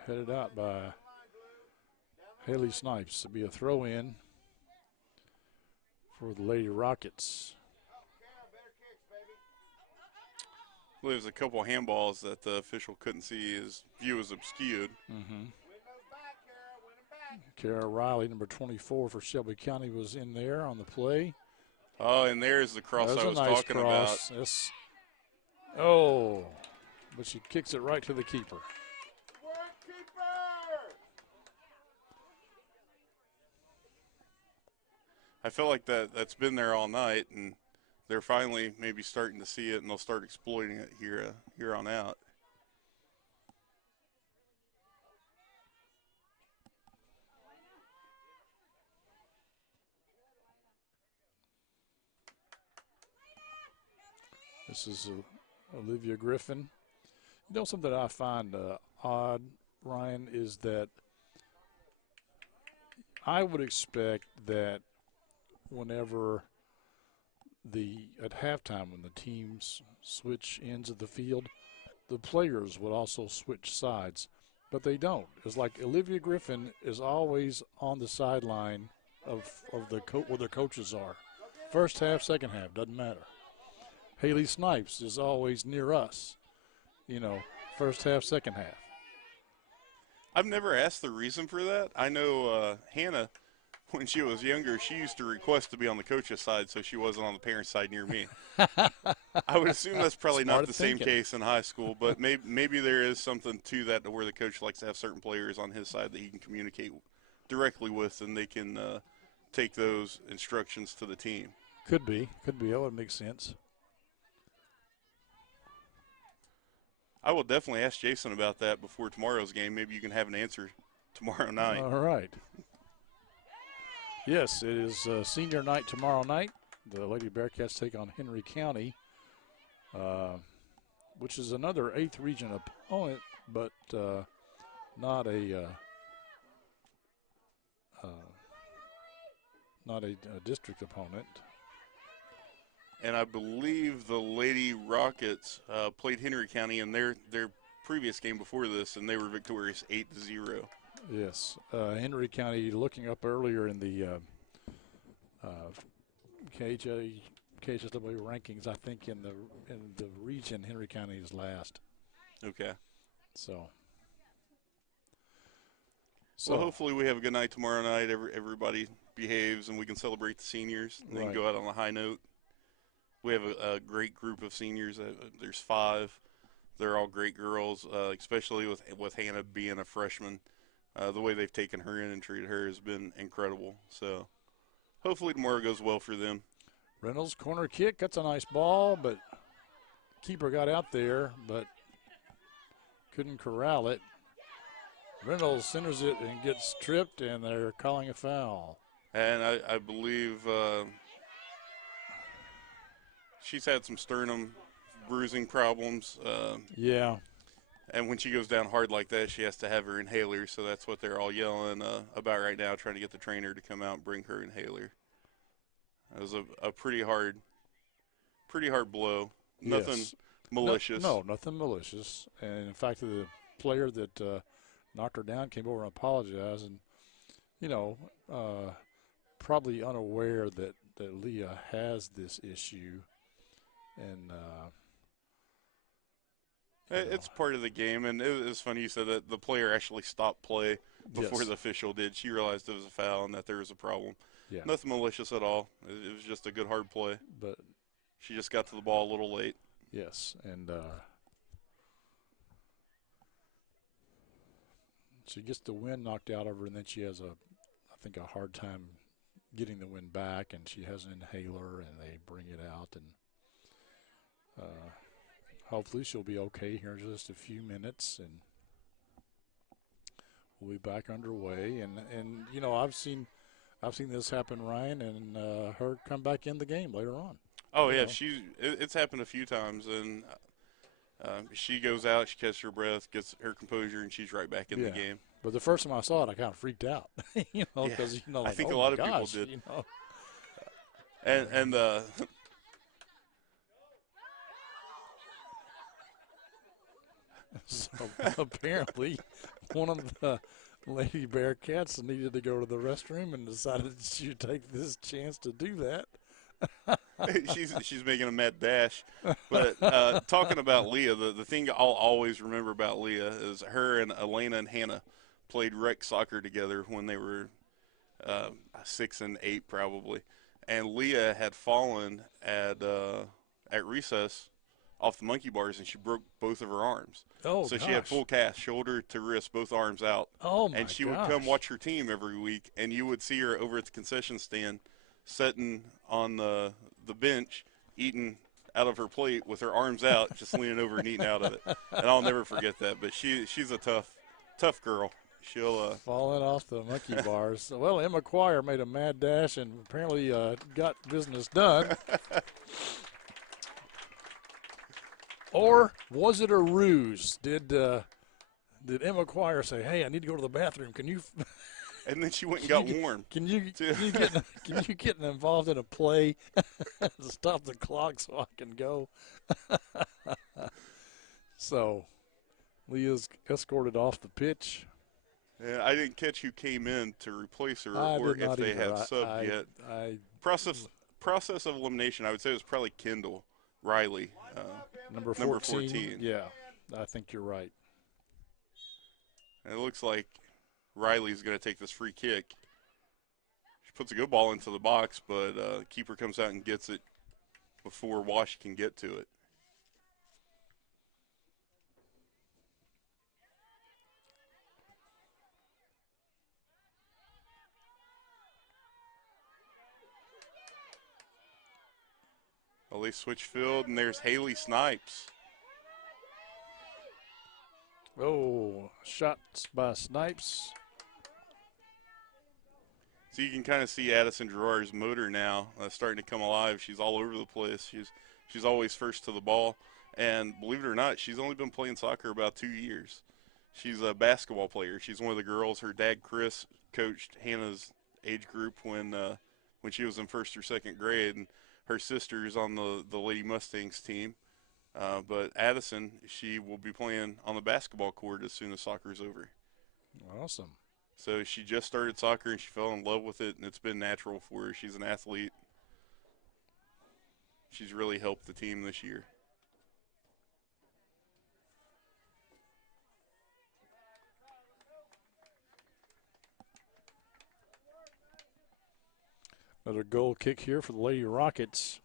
Headed out by Haley Snipes. It'll be a throw in for the Lady Rockets. I believe there's a couple handballs that the official couldn't see. His view was obscured. Kara Riley, number 24 for Shelby County, was in there on the play. Oh, and there's the cross I was talking about. Yes. Oh, but she kicks it right to the keeper. I feel like that's been there all night, and they're finally maybe starting to see it, and they'll start exploiting it here on out. This is Olivia Griffin. You know, something I find odd, Ryan, is that I would expect that whenever at halftime when the teams switch ends of the field, the players would also switch sides, but they don't. It's like Olivia Griffin is always on the sideline of where the coaches are. First half, second half, doesn't matter. Haley Snipes is always near us, first half, second half. I've never asked the reason for that. I know Hannah, when she was younger, she used to request to be on the coach's side so she wasn't on the parents' side near me. I would assume that's probably not the same case in high school, but maybe there is something to that to where the coach likes to have certain players on his side that he can communicate directly with, and they can take those instructions to the team. Could be. That would make sense. I will definitely ask Jason about that before tomorrow's game. Maybe you can have an answer tomorrow night. All right. Yes, it is senior night tomorrow night. The Lady Bearcats take on Henry County, which is another 8th region opponent, but not a district opponent. And I believe the Lady Rockets played Henry County in their previous game before this, and they were victorious 8-0. Yes, Henry County, looking up earlier in the KHSW rankings, I think in the region, Henry County is last. Okay. So well, hopefully we have a good night tomorrow night. Everybody behaves, and we can celebrate the seniors and then go out on a high note. We have a great group of seniors. There's 5. They're all great girls, especially with Hannah being a freshman. The way they've taken her in and treated her has been incredible. So hopefully tomorrow goes well for them. Reynolds, corner kick. That's a nice ball, but keeper got out there, but couldn't corral it. Reynolds centers it and gets tripped, and they're calling a foul. And I believe she's had some sternum bruising problems. Yeah. And when she goes down hard like that, she has to have her inhaler. So that's what they're all yelling about right now, trying to get the trainer to come out and bring her inhaler. It was a pretty hard blow. Nothing malicious. No, nothing malicious. And in fact, the player that knocked her down came over and apologized, and probably unaware that Leah has this issue, and it's part of the game. And it was funny you said that the player actually stopped play before the official did. She realized it was a foul and that there was a problem. Yeah. Nothing malicious at all. It was just a good hard play. But she just got to the ball a little late. Yes, and she gets the wind knocked out of her, and then she has I think a hard time getting the wind back, and she has an inhaler, and they bring it out, and Hopefully she'll be okay here in just a few minutes, and we'll be back underway. And you know, I've seen this happen, Ryan, and her come back in the game later on. Oh yeah, it's happened a few times, and she goes out, she catches her breath, gets her composure, and she's right back in the game. But the first time I saw it, I kind of freaked out, because like, I think oh a lot my of people gosh, did. And so apparently, one of the Lady Bearcats needed to go to the restroom and decided she would take this chance to do that. she's making a mad dash. But talking about Leah, the thing I'll always remember about Leah is her and Elena and Hannah played rec soccer together when they were 6 and 8 probably. And Leah had fallen at recess off the monkey bars, and she broke both of her arms. Oh, so gosh. She had full cast, shoulder to wrist, both arms out. Oh, my And she would come watch her team every week, and you would see her over at the concession stand sitting on the bench eating out of her plate with her arms out, just leaning over and eating out of it. And I'll never forget that. But she's a tough girl. She'll falling off the monkey bars. Well, Emma Quire made a mad dash and apparently got business done. Or was it a ruse? Did Emma Quire say, "Hey, I need to go to the bathroom. Can you?" And then she went and got warm. Can you get involved in a play to stop the clock so I can go? So, Leah's escorted off the pitch. Yeah, I didn't catch who came in to replace her, or if they had subbed yet. Process of elimination, I would say it was probably Kendall Riley, number 14. Yeah, I think you're right. And it looks like Riley's going to take this free kick. She puts a good ball into the box, but keeper comes out and gets it before Wash can get to it. Well, they switch field, and there's Haley Snipes. Oh, shots by Snipes. So you can kind of see Addison Gerard's motor now starting to come alive. She's all over the place. She's always first to the ball. And believe it or not, she's only been playing soccer about 2 years. She's a basketball player. She's one of the girls. Her dad, Chris, coached Hannah's age group when she was in first or second grade. And her sister's on the Lady Mustangs team. But Addison, she will be playing on the basketball court as soon as soccer's over. Awesome. So she just started soccer, and she fell in love with it, and it's been natural for her. She's an athlete. She's really helped the team this year. Another goal kick here for the Lady Rockets.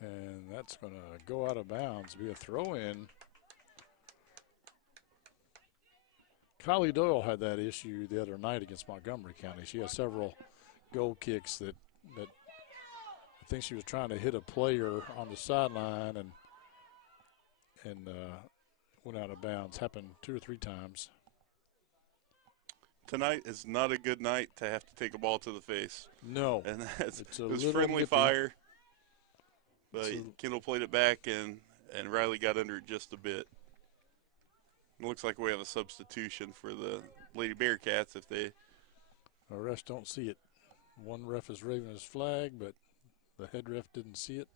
And that's going to go out of bounds, be a throw-in. Kylie Doyle had that issue the other night against Montgomery County. She had several goal kicks that I think she was trying to hit a player on the sideline and went out of bounds. Happened 2 or 3 times. Tonight is not a good night to have to take a ball to the face. No. And it was nippy. friendly fire. But Kendall played it back, and Riley got under it just a bit. It looks like we have a substitution for the Lady Bearcats if they. The rest don't see it. One ref is waving his flag, but the head ref didn't see it.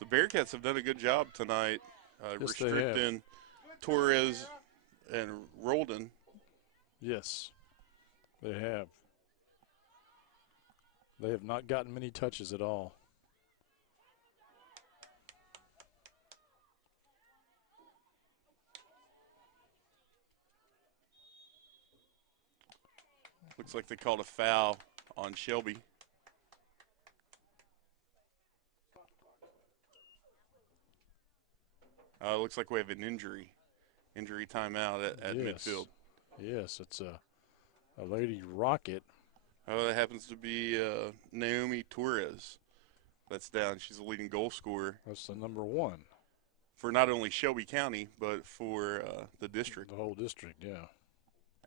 The Bearcats have done a good job tonight, Yes, restricting Torres and Roldan. Yes, they have. They have not gotten many touches at all. Looks like they called a foul on Shelby. Looks like we have an injury timeout at midfield. Yes, it's a Lady Rocket. Oh, that happens to be Naomi Torres. That's down. She's the leading goal scorer. That's the number 1. For not only Shelby County, but for the district. The whole district, yeah.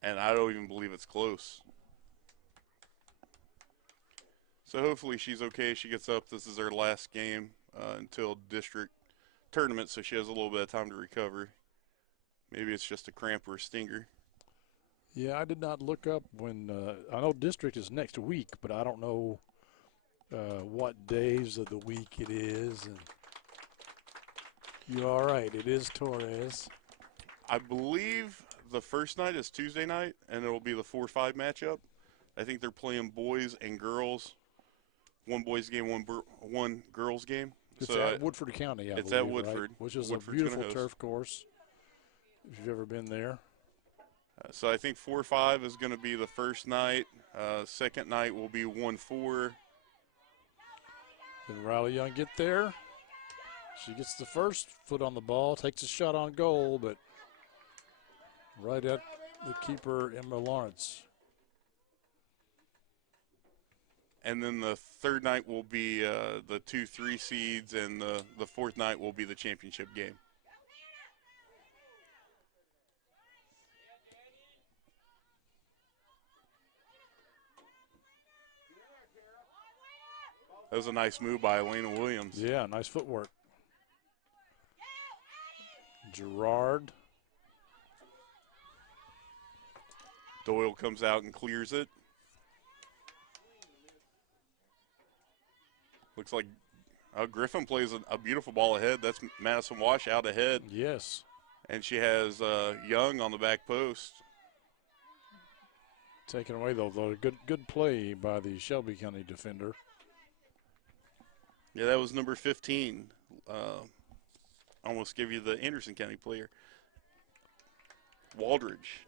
And I don't even believe it's close. So hopefully she's okay. She gets up. This is her last game until district tournament, so she has a little bit of time to recover. Maybe it's just a cramp or a stinger. Yeah, I did not look up when I know district is next week, but I don't know what days of the week it is. And you're all right. It is Torres. I believe the first night is Tuesday night, and it will be the 4-5 matchup. I think they're playing boys and girls. One boys game, one girls game. It's so at Woodford County, it's believe, at Woodford. Right? Which is Woodford's a beautiful gonna host. turf course, if you've ever been there. So I think 4-5 is going to be the first night. Second night will be 1-4. Then Riley Young get there. She gets the first foot on the ball, takes a shot on goal, but right at the keeper, Emma Lawrence. And then the third night will be the 2-3 seeds, and the fourth night will be the championship game. That was a nice move by Elena Williams. Yeah, nice footwork. Gerard. Doyle comes out and clears it. Looks like Griffin plays a beautiful ball ahead. That's Madison Wash out ahead. Yes. And she has Young on the back post. Taken away, though. Good play by the Shelby County defender. Yeah, that was number 15. Almost give you the Anderson County player. Waldridge.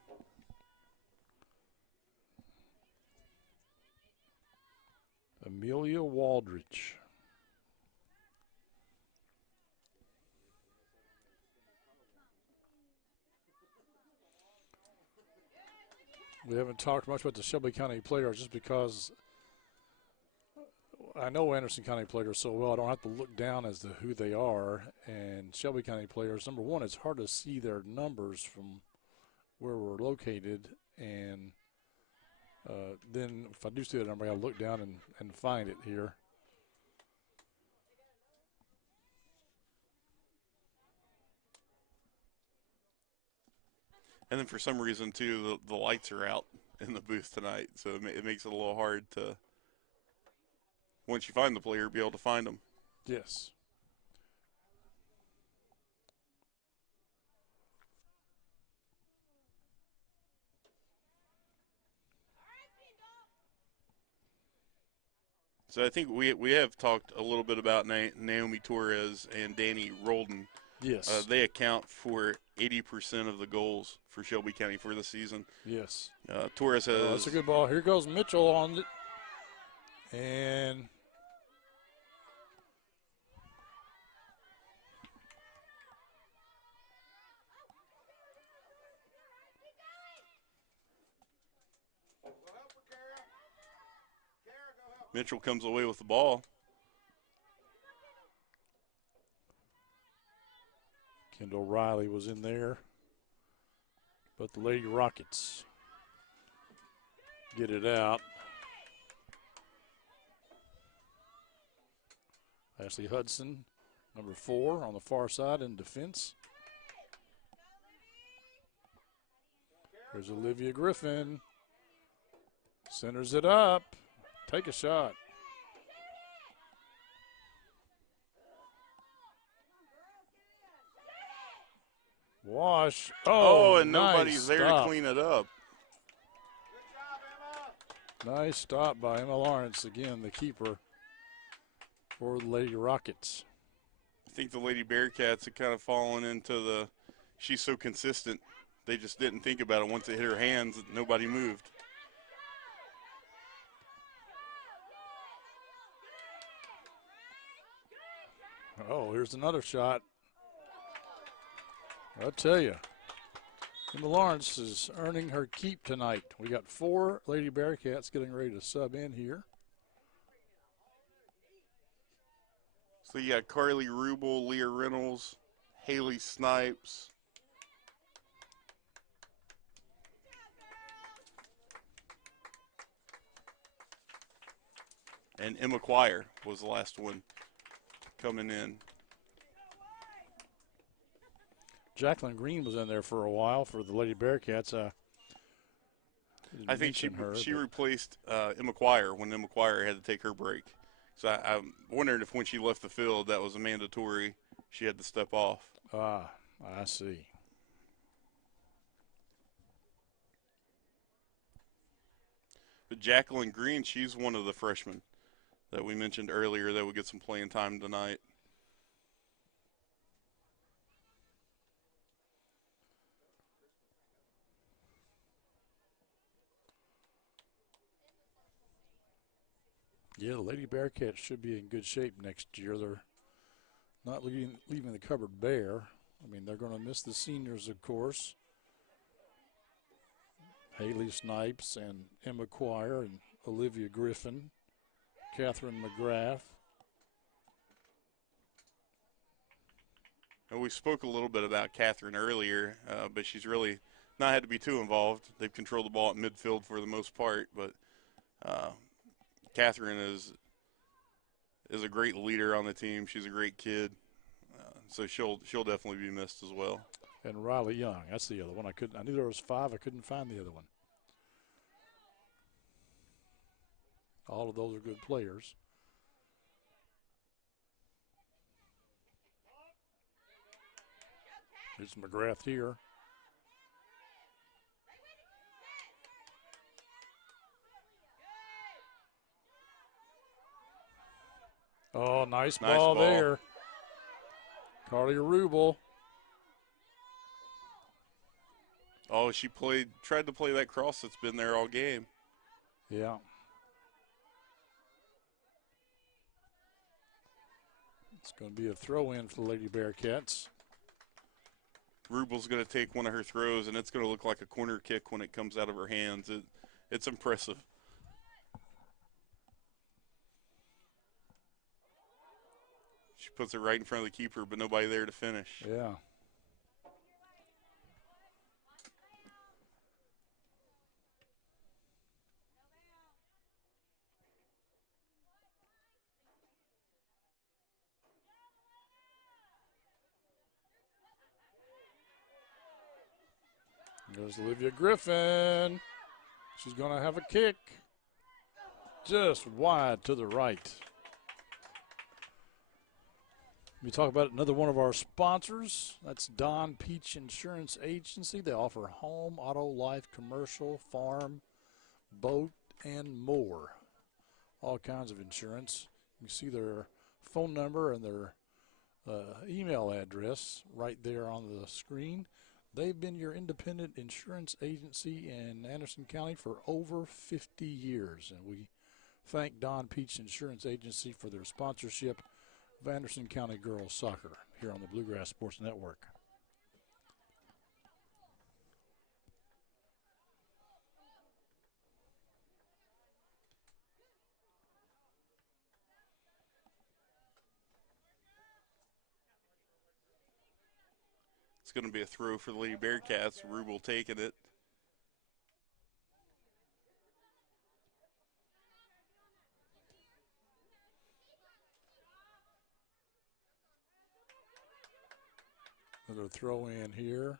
Amelia Waldridge. We haven't talked much about the Shelby County players just because I know Anderson County players so well. I don't have to look down as to who they are. And Shelby County players, number one, it's hard to see their numbers from where we're located. And then if I do see that number, I got to look down and find it here. And then for some reason, too, the lights are out in the booth tonight. So it makes it a little hard to, once you find the player, be able to find them. Yes. So I think we have talked a little bit about Naomi Torres and Danny Roldan. Yes. They account for 80% of the goals for Shelby County for the season. Yes. Torres has. That's a good ball. Here goes Mitchell on it. And Mitchell comes away with the ball. Kendall Riley was in there. But the Lady Rockets get it out. Ashley Hudson, number 4 on the far side in defense. There's Olivia Griffin. Centers it up. Take a shot. Wash. Oh, and nice nobody's there stop. to clean it up. Nice stop by Emma Lawrence, again, the keeper for the Lady Rockets. I think the Lady Bearcats had kind of fallen into the, she's so consistent. They just didn't think about it. Once it hit her hands, nobody moved. Oh, here's another shot. I'll tell you, Emma Lawrence is earning her keep tonight. We got 4 Lady Bearcats getting ready to sub in here. So you got Carly Rubel, Leah Reynolds, Haley Snipes. And Emma Quire was the last one coming in. Jacqueline Green was in there for a while for the Lady Bearcats. I think she replaced Emma Quire when Emma Quire had to take her break. So I'm wondering if when she left the field that was a mandatory, she had to step off. Ah, I see. But Jacqueline Green, she's one of the freshmen that we mentioned earlier that would get some playing time tonight. Yeah, the Lady Bearcats should be in good shape next year. They're not leaving the cupboard bare. I mean, they're going to miss the seniors, of course. Haley Snipes and Emma Quire and Olivia Griffin, Catherine McGrath. And we spoke a little bit about Catherine earlier, but she's really not had to be too involved. They've controlled the ball at midfield for the most part, but Catherine is a great leader on the team. She's a great kid, so she'll definitely be missed as well. And Riley Young, that's the other one. I knew there was 5. I couldn't find the other one. All of those are good players. Here's McGrath here. Oh, nice ball there. Carly Rubel. Oh, she tried to play that cross that's been there all game. Yeah. It's going to be a throw-in for the Lady Bearcats. Rubel's going to take one of her throws, and it's going to look like a corner kick when it comes out of her hands. It's impressive. She puts it right in front of the keeper, but nobody there to finish. Yeah. There's Olivia Griffin. She's going to have a kick. Just wide to the right. Let me talk about another one of our sponsors. That's Don Peach Insurance Agency. They offer home, auto, life, commercial, farm, boat, and more. All kinds of insurance. You can see their phone number and their email address right there on the screen. They've been your independent insurance agency in Anderson County for over 50 years. And we thank Don Peach Insurance Agency for their sponsorship of Anderson County Girls Soccer here on the Bluegrass Sports Network. It's going to be a throw for the Lady Bearcats. Rubel taking it. Another throw in here.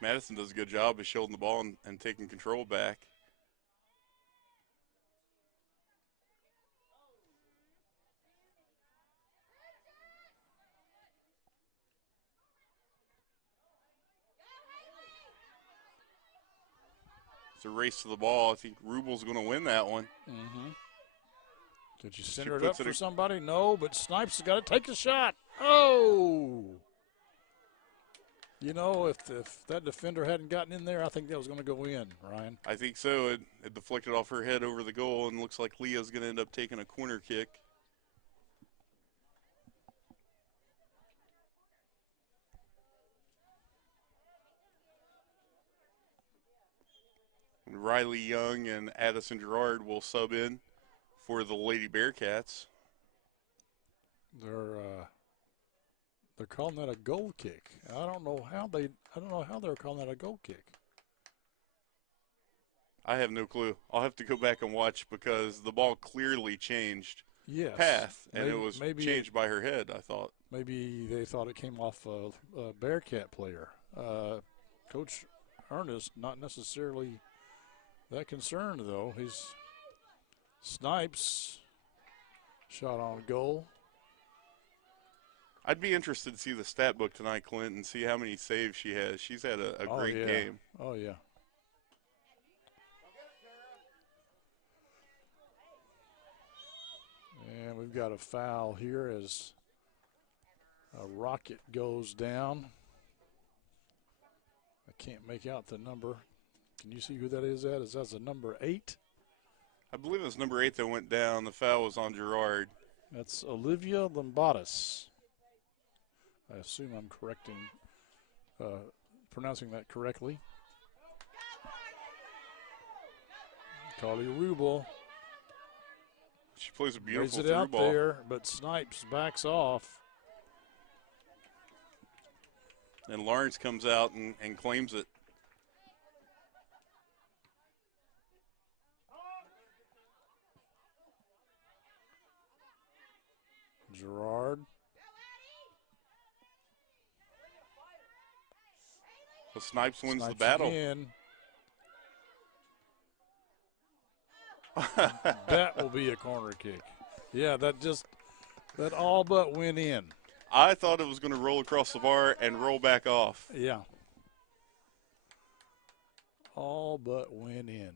Madison does a good job of shielding the ball and taking control back. It's a race to the ball. I think Rubel's going to win that one. Mm-hmm. Did you center it up for somebody? No, but Snipes has got to take a shot. Oh! You know, if that defender hadn't gotten in there, I think that was going to go in, Ryan. I think so. It deflected off her head over the goal, and looks like Leah's going to end up taking a corner kick. And Riley Young and Addison Gerard will sub in for the Lady Bearcats. They're calling that a goal kick. I don't know how they're calling that a goal kick. I have no clue. I'll have to go back and watch because the ball clearly changed Yes. path, and it was changed by her head, I thought. Maybe they thought it came off a Bearcat player. Coach Ernest, not necessarily that concerned, though. He's Snipes shot on goal. I'd be interested to see the stat book tonight, Clint, and see how many saves she has. She's had a great game. Oh, yeah. And we've got a foul here as a rocket goes down. I can't make out the number. Can you see who that is at? Is that the number 8? I believe it was number 8 that went down. The foul was on Gerard. That's Olivia Lambatis. I assume I'm pronouncing that correctly. Carly Rubel. She plays a beautiful Lays it through out ball. there, but Snipes backs off. And Lawrence comes out and claims it. Gerard. So Snipes wins the Snipes battle. Again. That will be a corner kick. Yeah, that all but went in. I thought it was going to roll across the bar and roll back off. Yeah. All but went in.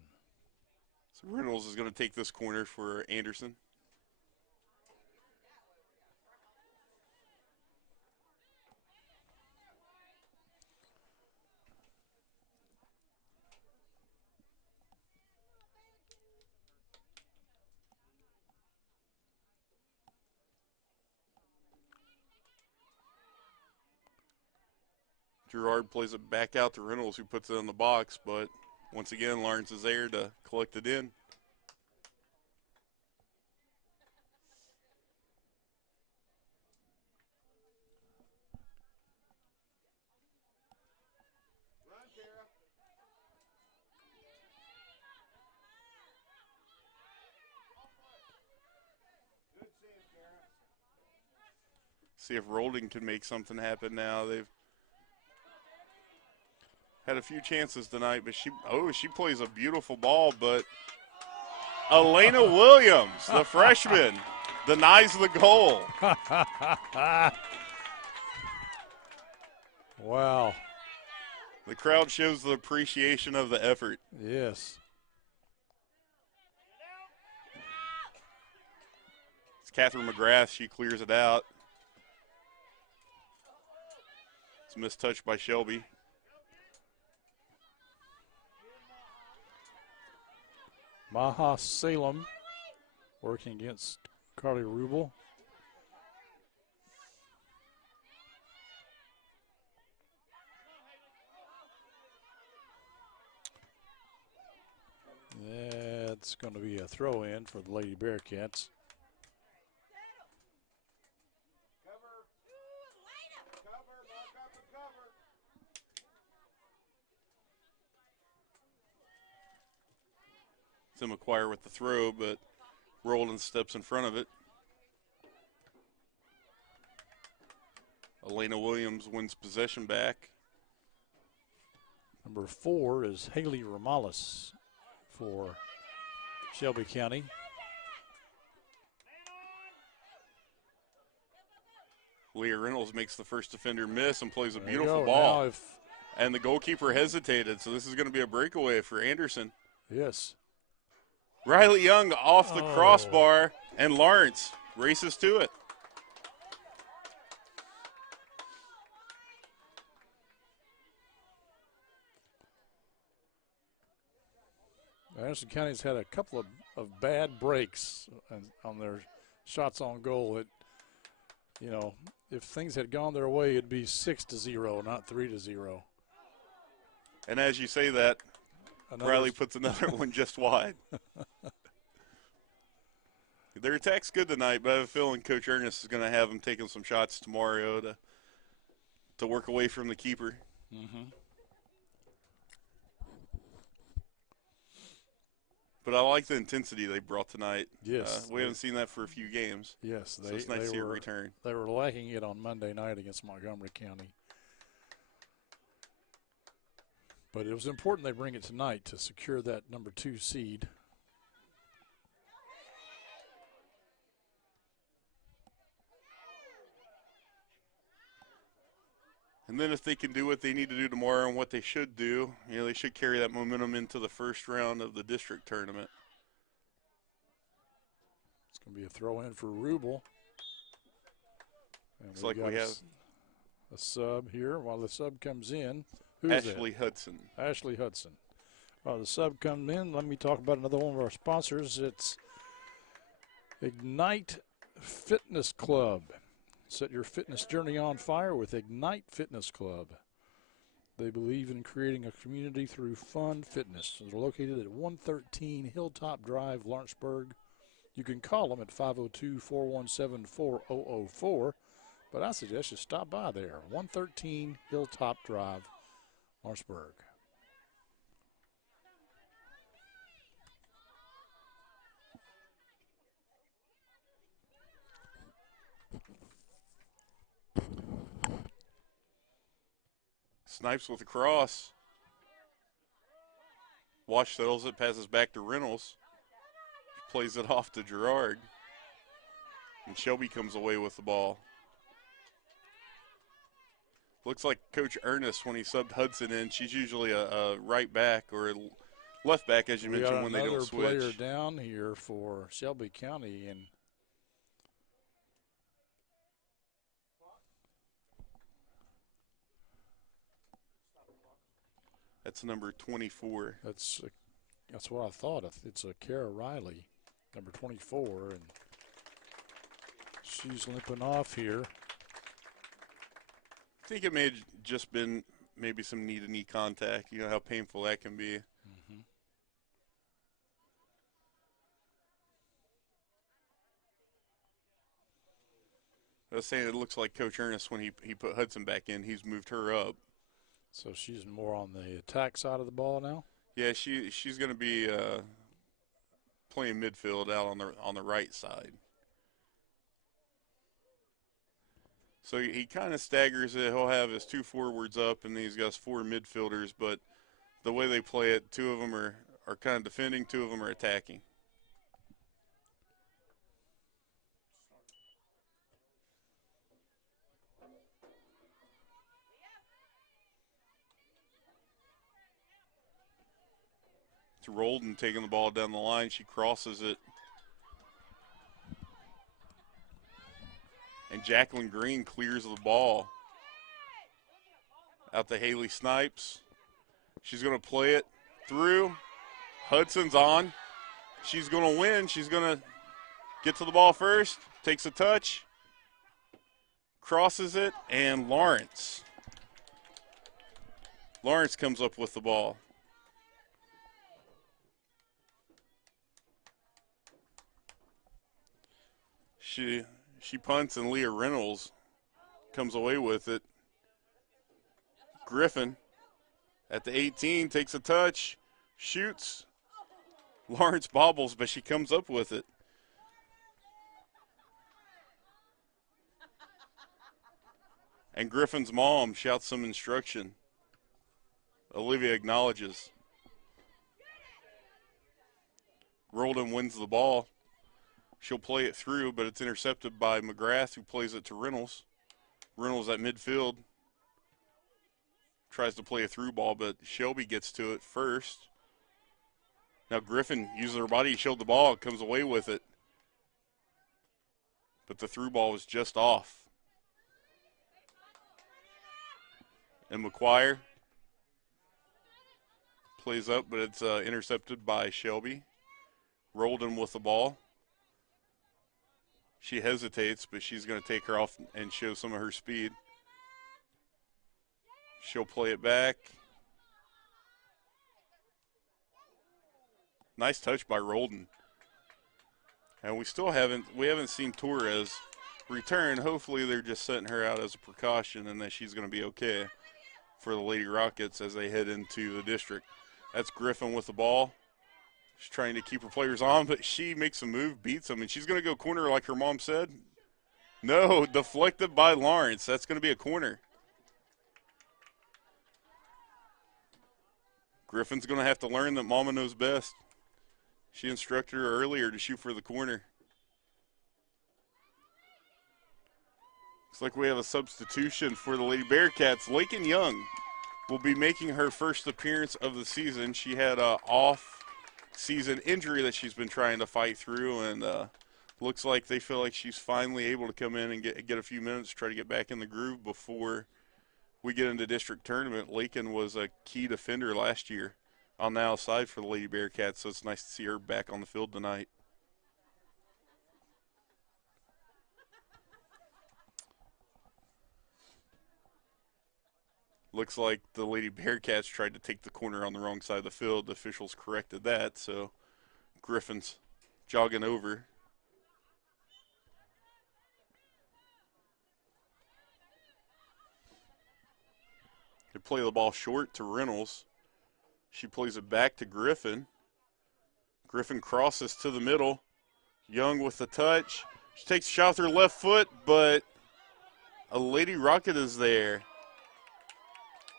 So Reynolds is going to take this corner for Anderson. Gerard plays it back out to Reynolds, who puts it in the box, but once again, Lawrence is there to collect it in. See if Roldan can make something happen now. They've had a few chances tonight, but she plays a beautiful ball, but Elena Williams, the freshman, denies the goal. Wow. The crowd shows the appreciation of the effort. Yes. It's Catherine McGrath. She clears it out. It's a mistouch by Shelby. Maha Salem working against Carly Rubel. That's going to be a throw-in for the Lady Bearcats. Tim McQuire with the throw, but Roldan steps in front of it. Elena Williams wins possession back. Number 4 is Haley Romales for Shelby County. Leah Reynolds makes the first defender miss and plays a beautiful ball. Now if And the goalkeeper hesitated, so this is going to be a breakaway for Anderson. Yes. Riley Young off the crossbar, and Lawrence races to it. Anderson County's had a couple of bad breaks on their shots on goal. That, you know, if things had gone their way, it'd be 6-0, not 3-0. And as you say that, Riley puts another one just wide. Their attack's good tonight, but I have a feeling Coach Ernest is going to have them taking some shots tomorrow to work away from the keeper. Mm-hmm. But I like the intensity they brought tonight. Yes. We haven't seen that for a few games. Yes. So it's nice to see it return. They were lacking it on Monday night against Montgomery County. But it was important they bring it tonight to secure that number 2 seed. And then if they can do what they need to do tomorrow and what they should do, you know, they should carry that momentum into the first round of the district tournament. It's going to be a throw-in for Rubel. Looks like we have a sub here. While the sub comes in, Ashley Hudson. Ashley Hudson. While the sub comes in, let me talk about another one of our sponsors. It's Ignite Fitness Club. Set your fitness journey on fire with Ignite Fitness Club. They believe in creating a community through fun fitness. They're located at 113 Hilltop Drive, Lawrenceburg. You can call them at 502-417-4004, but I suggest you stop by there, 113 Hilltop Drive, Lawrenceburg. Snipes with a cross. Wash settles it, passes back to Reynolds. Plays it off to Gerard. And Shelby comes away with the ball. Looks like Coach Ernest, when he subbed Hudson in, she's usually a right back or a left back, as you mentioned, when they don't switch. We got another player down here for Shelby County, and that's number 24. That's what I thought. It's a Kara Riley, number 24, and she's limping off here. I think it may have just been maybe some knee-to-knee contact. You know how painful that can be. Mm-hmm. I was saying it looks like Coach Ernest, when he put Hudson back in, he's moved her up. So she's more on the attack side of the ball now? Yeah, she's going to be playing midfield out on the right side. So he kind of staggers it. He'll have his 2 forwards up, and then he's got his 4 midfielders. But the way they play it, 2 of them are kind of defending, 2 of them are attacking. It's Roldan taking the ball down the line. She crosses it. And Jacqueline Green clears the ball out to Haley Snipes. She's going to play it through. Hudson's on. She's going to win. She's going to get to the ball first. Takes a touch. Crosses it. And Lawrence comes up with the ball. She punts, and Leah Reynolds comes away with it. Griffin at the 18 takes a touch, shoots. Lawrence bobbles, but she comes up with it. And Griffin's mom shouts some instruction. Olivia acknowledges. Roldan wins the ball. She'll play it through, but it's intercepted by McGrath, who plays it to Reynolds. Reynolds at midfield tries to play a through ball, but Shelby gets to it first. Now Griffin uses her body, showed the ball, comes away with it. But the through ball was just off. And McGuire plays up, but it's intercepted by Shelby. Roldan with the ball. She hesitates, but she's going to take her off and show some of her speed. She'll play it back. Nice touch by Roldan. And we haven't seen Torres return. Hopefully they're just setting her out as a precaution and that she's going to be okay for the Lady Rockets as they head into the district. That's Griffin with the ball. She's trying to keep her players on, but she makes a move, beats them, and she's going to go corner like her mom said. No, deflected by Lawrence. That's going to be a corner. Griffin's going to have to learn that Mama knows best. She instructed her earlier to shoot for the corner. Looks like we have a substitution for the Lady Bearcats. Lakin Young will be making her first appearance of the season. She had an off-season injury that she's been trying to fight through, and looks like they feel like she's finally able to come in and get a few minutes, try to get back in the groove before we get into district tournament. Lakin was a key defender last year on the outside for the Lady Bearcats, so it's nice to see her back on the field tonight. Looks like the Lady Bearcats tried to take the corner on the wrong side of the field. The officials corrected that, so Griffin's jogging over. They play the ball short to Reynolds. She plays it back to Griffin. Griffin crosses to the middle. Young with the touch. She takes a shot with her left foot, but a Lady Rocket is there.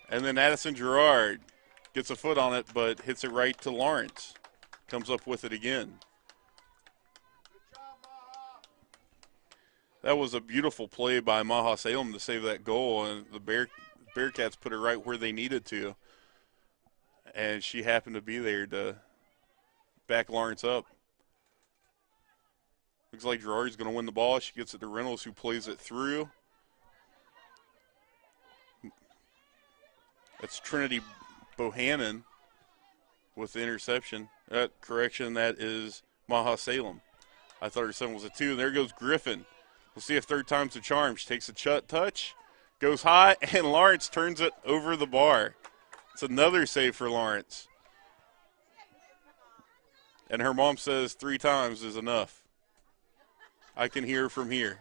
And then Addison Gerard gets a foot on it, but hits it right to Lawrence. Comes up with it again. That was a beautiful play by Maha Salem to save that goal, and the Bearcats put it right where they needed to. And she happened to be there to back Lawrence up. Looks like Gerard's going to win the ball. She gets it to Reynolds, who plays it through. That's Trinity Bohannon with the interception. Correction, that is Maha Salem. I thought her son was a 2. There goes Griffin. We'll see if third time's a charm. She takes a touch, goes high, and Lawrence turns it over the bar. It's another save for Lawrence. And her mom says 3 times is enough. I can hear from here.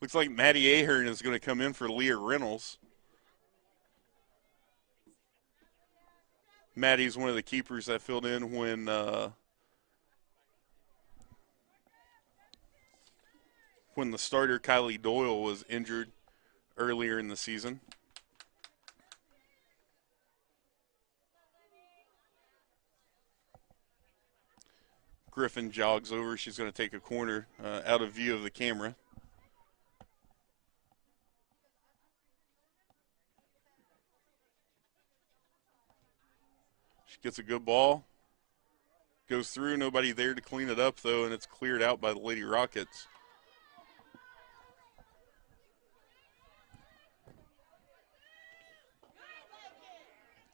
Looks like Maddie Ahern is going to come in for Leah Reynolds. Maddie's one of the keepers that filled in when the starter Kylie Doyle was injured earlier in the season. Griffin jogs over. She's going to take a corner out of view of the camera. Gets a good ball. Goes through. Nobody there to clean it up, though, and it's cleared out by the Lady Rockets.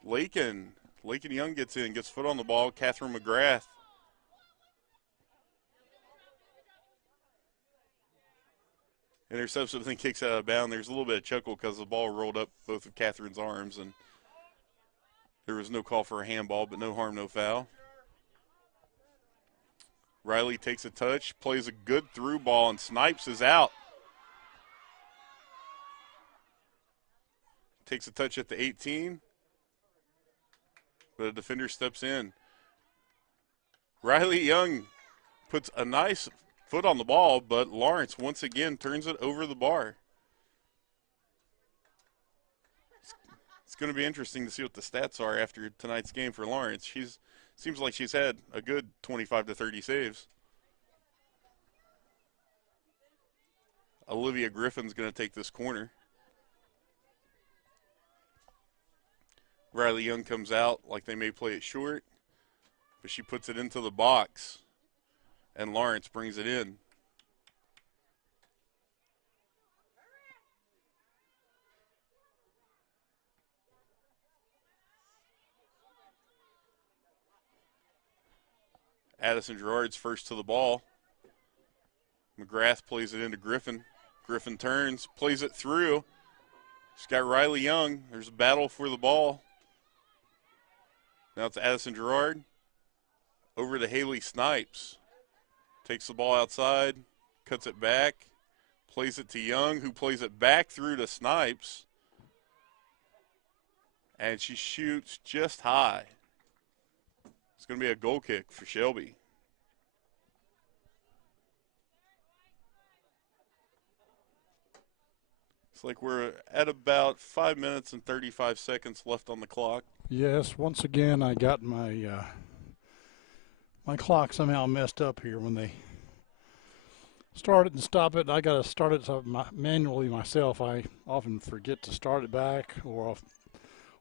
Lakin Young gets in, gets foot on the ball. Catherine McGrath. Intercepts it, then kicks out of bounds. There's a little bit of chuckle because the ball rolled up both of Catherine's arms, and there was no call for a handball, but no harm, no foul. Riley takes a touch, plays a good through ball, and Snipes is out. Takes a touch at the 18, but a defender steps in. Riley Young puts a nice foot on the ball, but Lawrence once again turns it over the bar. It's going to be interesting to see what the stats are after tonight's game for Lawrence. Seems like she's had a good 25 to 30 saves. Olivia Griffin's going to take this corner. Riley Young comes out like they may play it short, but she puts it into the box, and Lawrence brings it in. Addison Gerard's first to the ball. McGrath plays it into Griffin. Griffin turns, plays it through. She's got Riley Young. There's a battle for the ball. Now it's Addison Gerard. Over to Haley Snipes. Takes the ball outside, cuts it back, plays it to Young, who plays it back through to Snipes. And she shoots just high. It's going to be a goal kick for Shelby. It's like we're at about 5 minutes and 35 seconds left on the clock. Yes, once again I got my my clock somehow messed up here when they start it and stop it. I got to start it manually myself. I often forget to start it back, or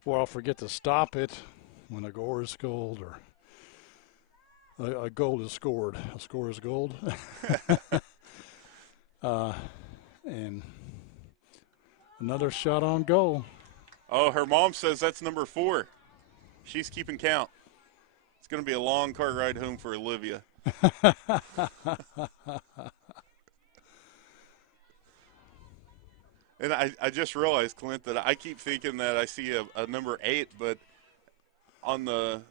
I'll forget to stop it when a goal is scored, or a goal is scored. A score is gold. And another shot on goal. Oh, her mom says that's number 4. She's keeping count. It's going to be a long car ride home for Olivia. And I just realized, Clint, that I keep thinking that I see a number 8, but on the,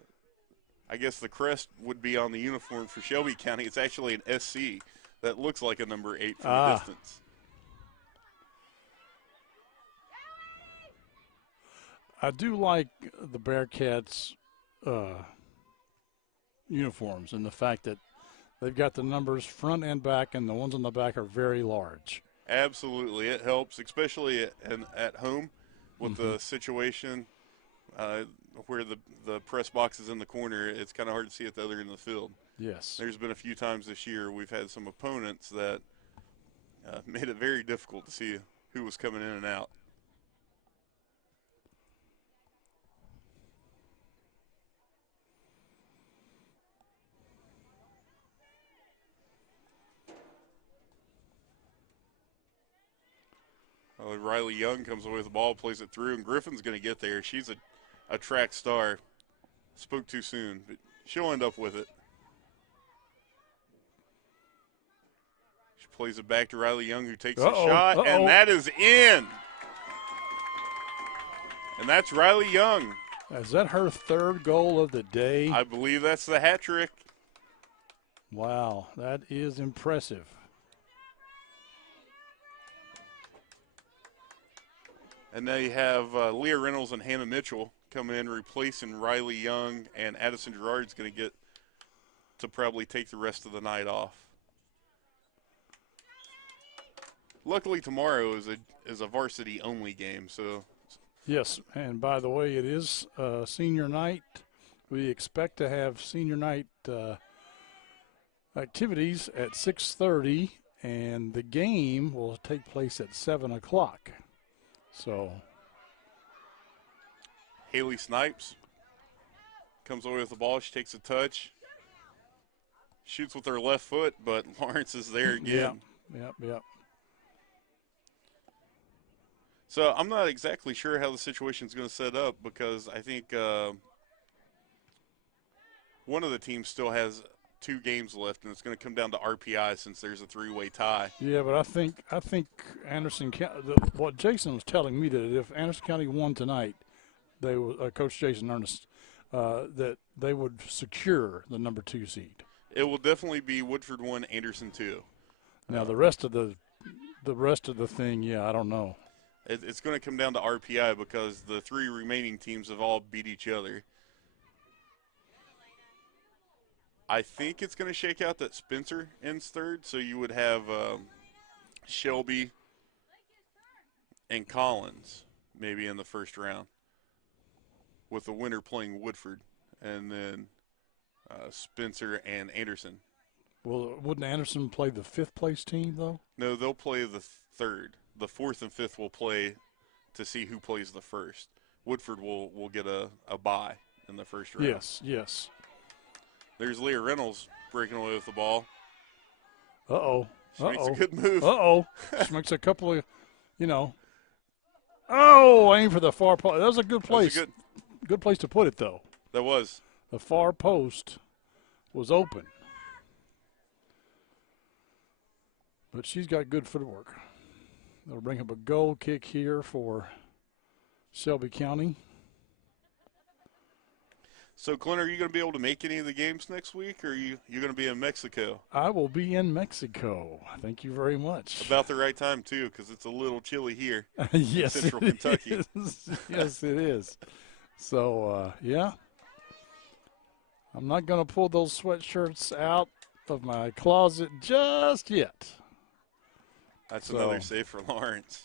I guess the crest would be on the uniform for Shelby County. It's actually an SC that looks like a number 8 from the distance. I do like the Bearcats' uniforms and the fact that they've got the numbers front and back, and the ones on the back are very large. Absolutely. It helps, especially at home with the situation where the press box is in the corner. It's kind of hard to see at the other end of the field. Yes. There's been a few times this year we've had some opponents that made it very difficult to see who was coming in and out. Riley Young comes away with the ball, plays it through, and Griffin's going to get there. She's a track star. Spoke too soon, but she'll end up with it. She plays it back to Riley Young, who takes a shot, and that is in. And that's Riley Young. Is that her third goal of the day? I believe that's the hat trick. Wow, that is impressive. And now you have Leah Reynolds and Hannah Mitchell coming in, replacing Riley Young, and Addison Gerard's going to get to probably take the rest of the night off. Luckily, tomorrow is a varsity-only game, so. Yes, and by the way, it is senior night. We expect to have senior night activities at 6:30, and the game will take place at 7 o'clock. So Haley Snipes comes away with the ball. She takes a touch, shoots with her left foot, but Lawrence is there again. Yep. So I'm not exactly sure how the situation's going to set up, because I think one of the teams still has 2 games left, and it's going to come down to RPI since there's a 3-way tie. Yeah, but I think Anderson County. What Jason was telling me, that if Anderson County won tonight, they would, Coach Jason Ernest, that they would secure the number 2 seed. It will definitely be Woodford 1, Anderson 2. Now the rest of the thing, yeah, I don't know. It's going to come down to RPI because the 3 remaining teams have all beat each other. I think it's going to shake out that Spencer ends third, so you would have Shelby and Collins maybe in the first round, with the winner playing Woodford, and then Spencer and Anderson. Well, wouldn't Anderson play the 5th place team, though? No, they'll play the 3rd. The 4th and 5th will play to see who plays the 1st. Woodford will get a bye in the first round. Yes, yes. There's Leah Reynolds breaking away with the ball. Uh-oh. She makes a good move. Uh-oh. She makes a couple of, Oh, aim for the far post. That was a good place. Good place to put it, though. That was. The far post was open. But she's got good footwork. They'll bring up a goal kick here for Shelby County. So, Clint, are you going to be able to make any of the games next week, or are you going to be in Mexico? I will be in Mexico. Thank you very much. About the right time, too, because it's a little chilly here yes, in Central Kentucky. Yes, it is. So, yeah. I'm not going to pull those sweatshirts out of my closet just yet. That's another save for Lawrence.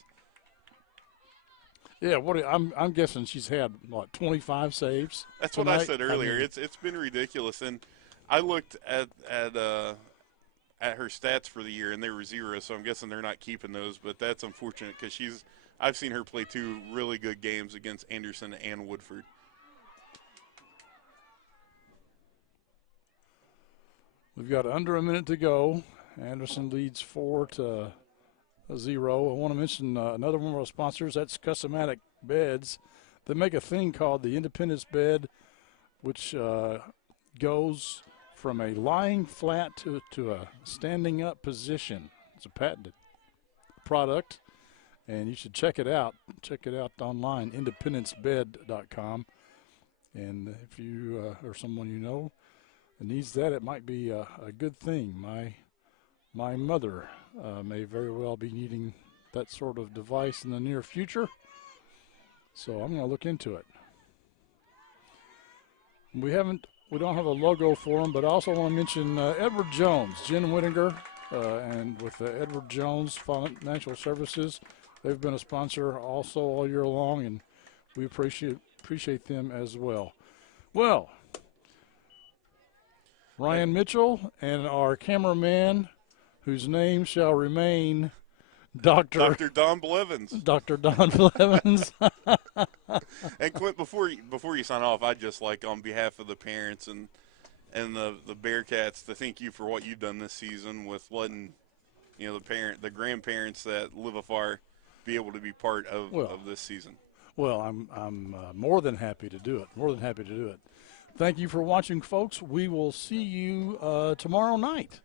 Yeah, I'm guessing she's had, 25 saves? That's tonight? what I said earlier. It's been ridiculous. And I looked at her stats for the year, and they were 0, so I'm guessing they're not keeping those. But that's unfortunate because I've seen her play 2 really good games against Anderson and Woodford. We've got under a minute to go. Anderson leads 4-0. I want to mention another one of our sponsors. That's Customatic Beds. They make a thing called the Independence Bed, which goes from a lying flat to a standing up position. It's a patented product, and you should check it out. Check it out online, independencebed.com. And if you or someone you know needs that, it might be a good thing. My mother may very well be needing that sort of device in the near future, so I'm going to look into it. We don't have a logo for them, but I also want to mention Edward Jones, Jen Whittinger, and with Edward Jones Financial Services. They've been a sponsor also all year long, and we appreciate them as well. Well, Ryan Mitchell and our cameraman, whose name shall remain Dr. Don Blevins. Dr. Don Blevins. And Clint, before you sign off, I'd just like, on behalf of the parents and the Bearcats, to thank you for what you've done this season with letting the grandparents that live afar be able to be part of this season. Well, I'm more than happy to do it. Thank you for watching, folks. We will see you tomorrow night,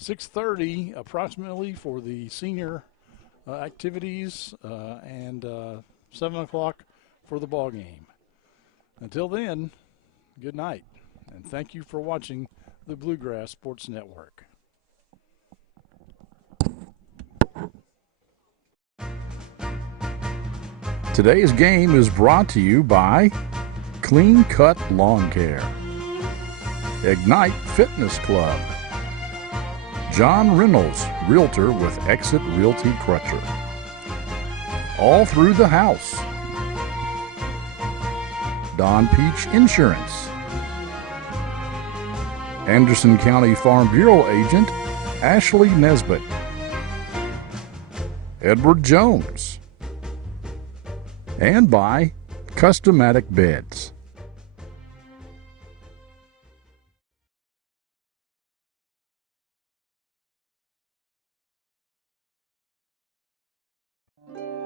6:30 approximately, for the senior activities, and 7 o'clock for the ball game. Until then, good night, and thank you for watching the Bluegrass Sports Network. Today's game is brought to you by Clean Cut Lawn Care, Ignite Fitness Club, John Reynolds, Realtor with Exit Realty Crutcher, All Through the House, Don Peach Insurance, Anderson County Farm Bureau Agent Ashley Nesbitt, Edward Jones, and by Customatic Beds.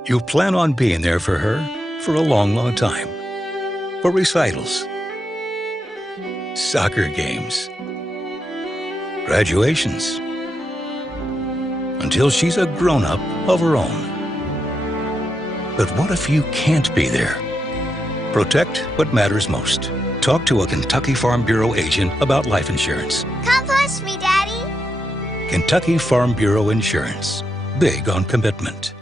You plan on being there for her for a long, long time. For recitals, soccer games, graduations, until she's a grown-up of her own. But what if you can't be there? Protect what matters most. Talk to a Kentucky Farm Bureau agent about life insurance. Come push me, Daddy. Kentucky Farm Bureau Insurance. Big on commitment.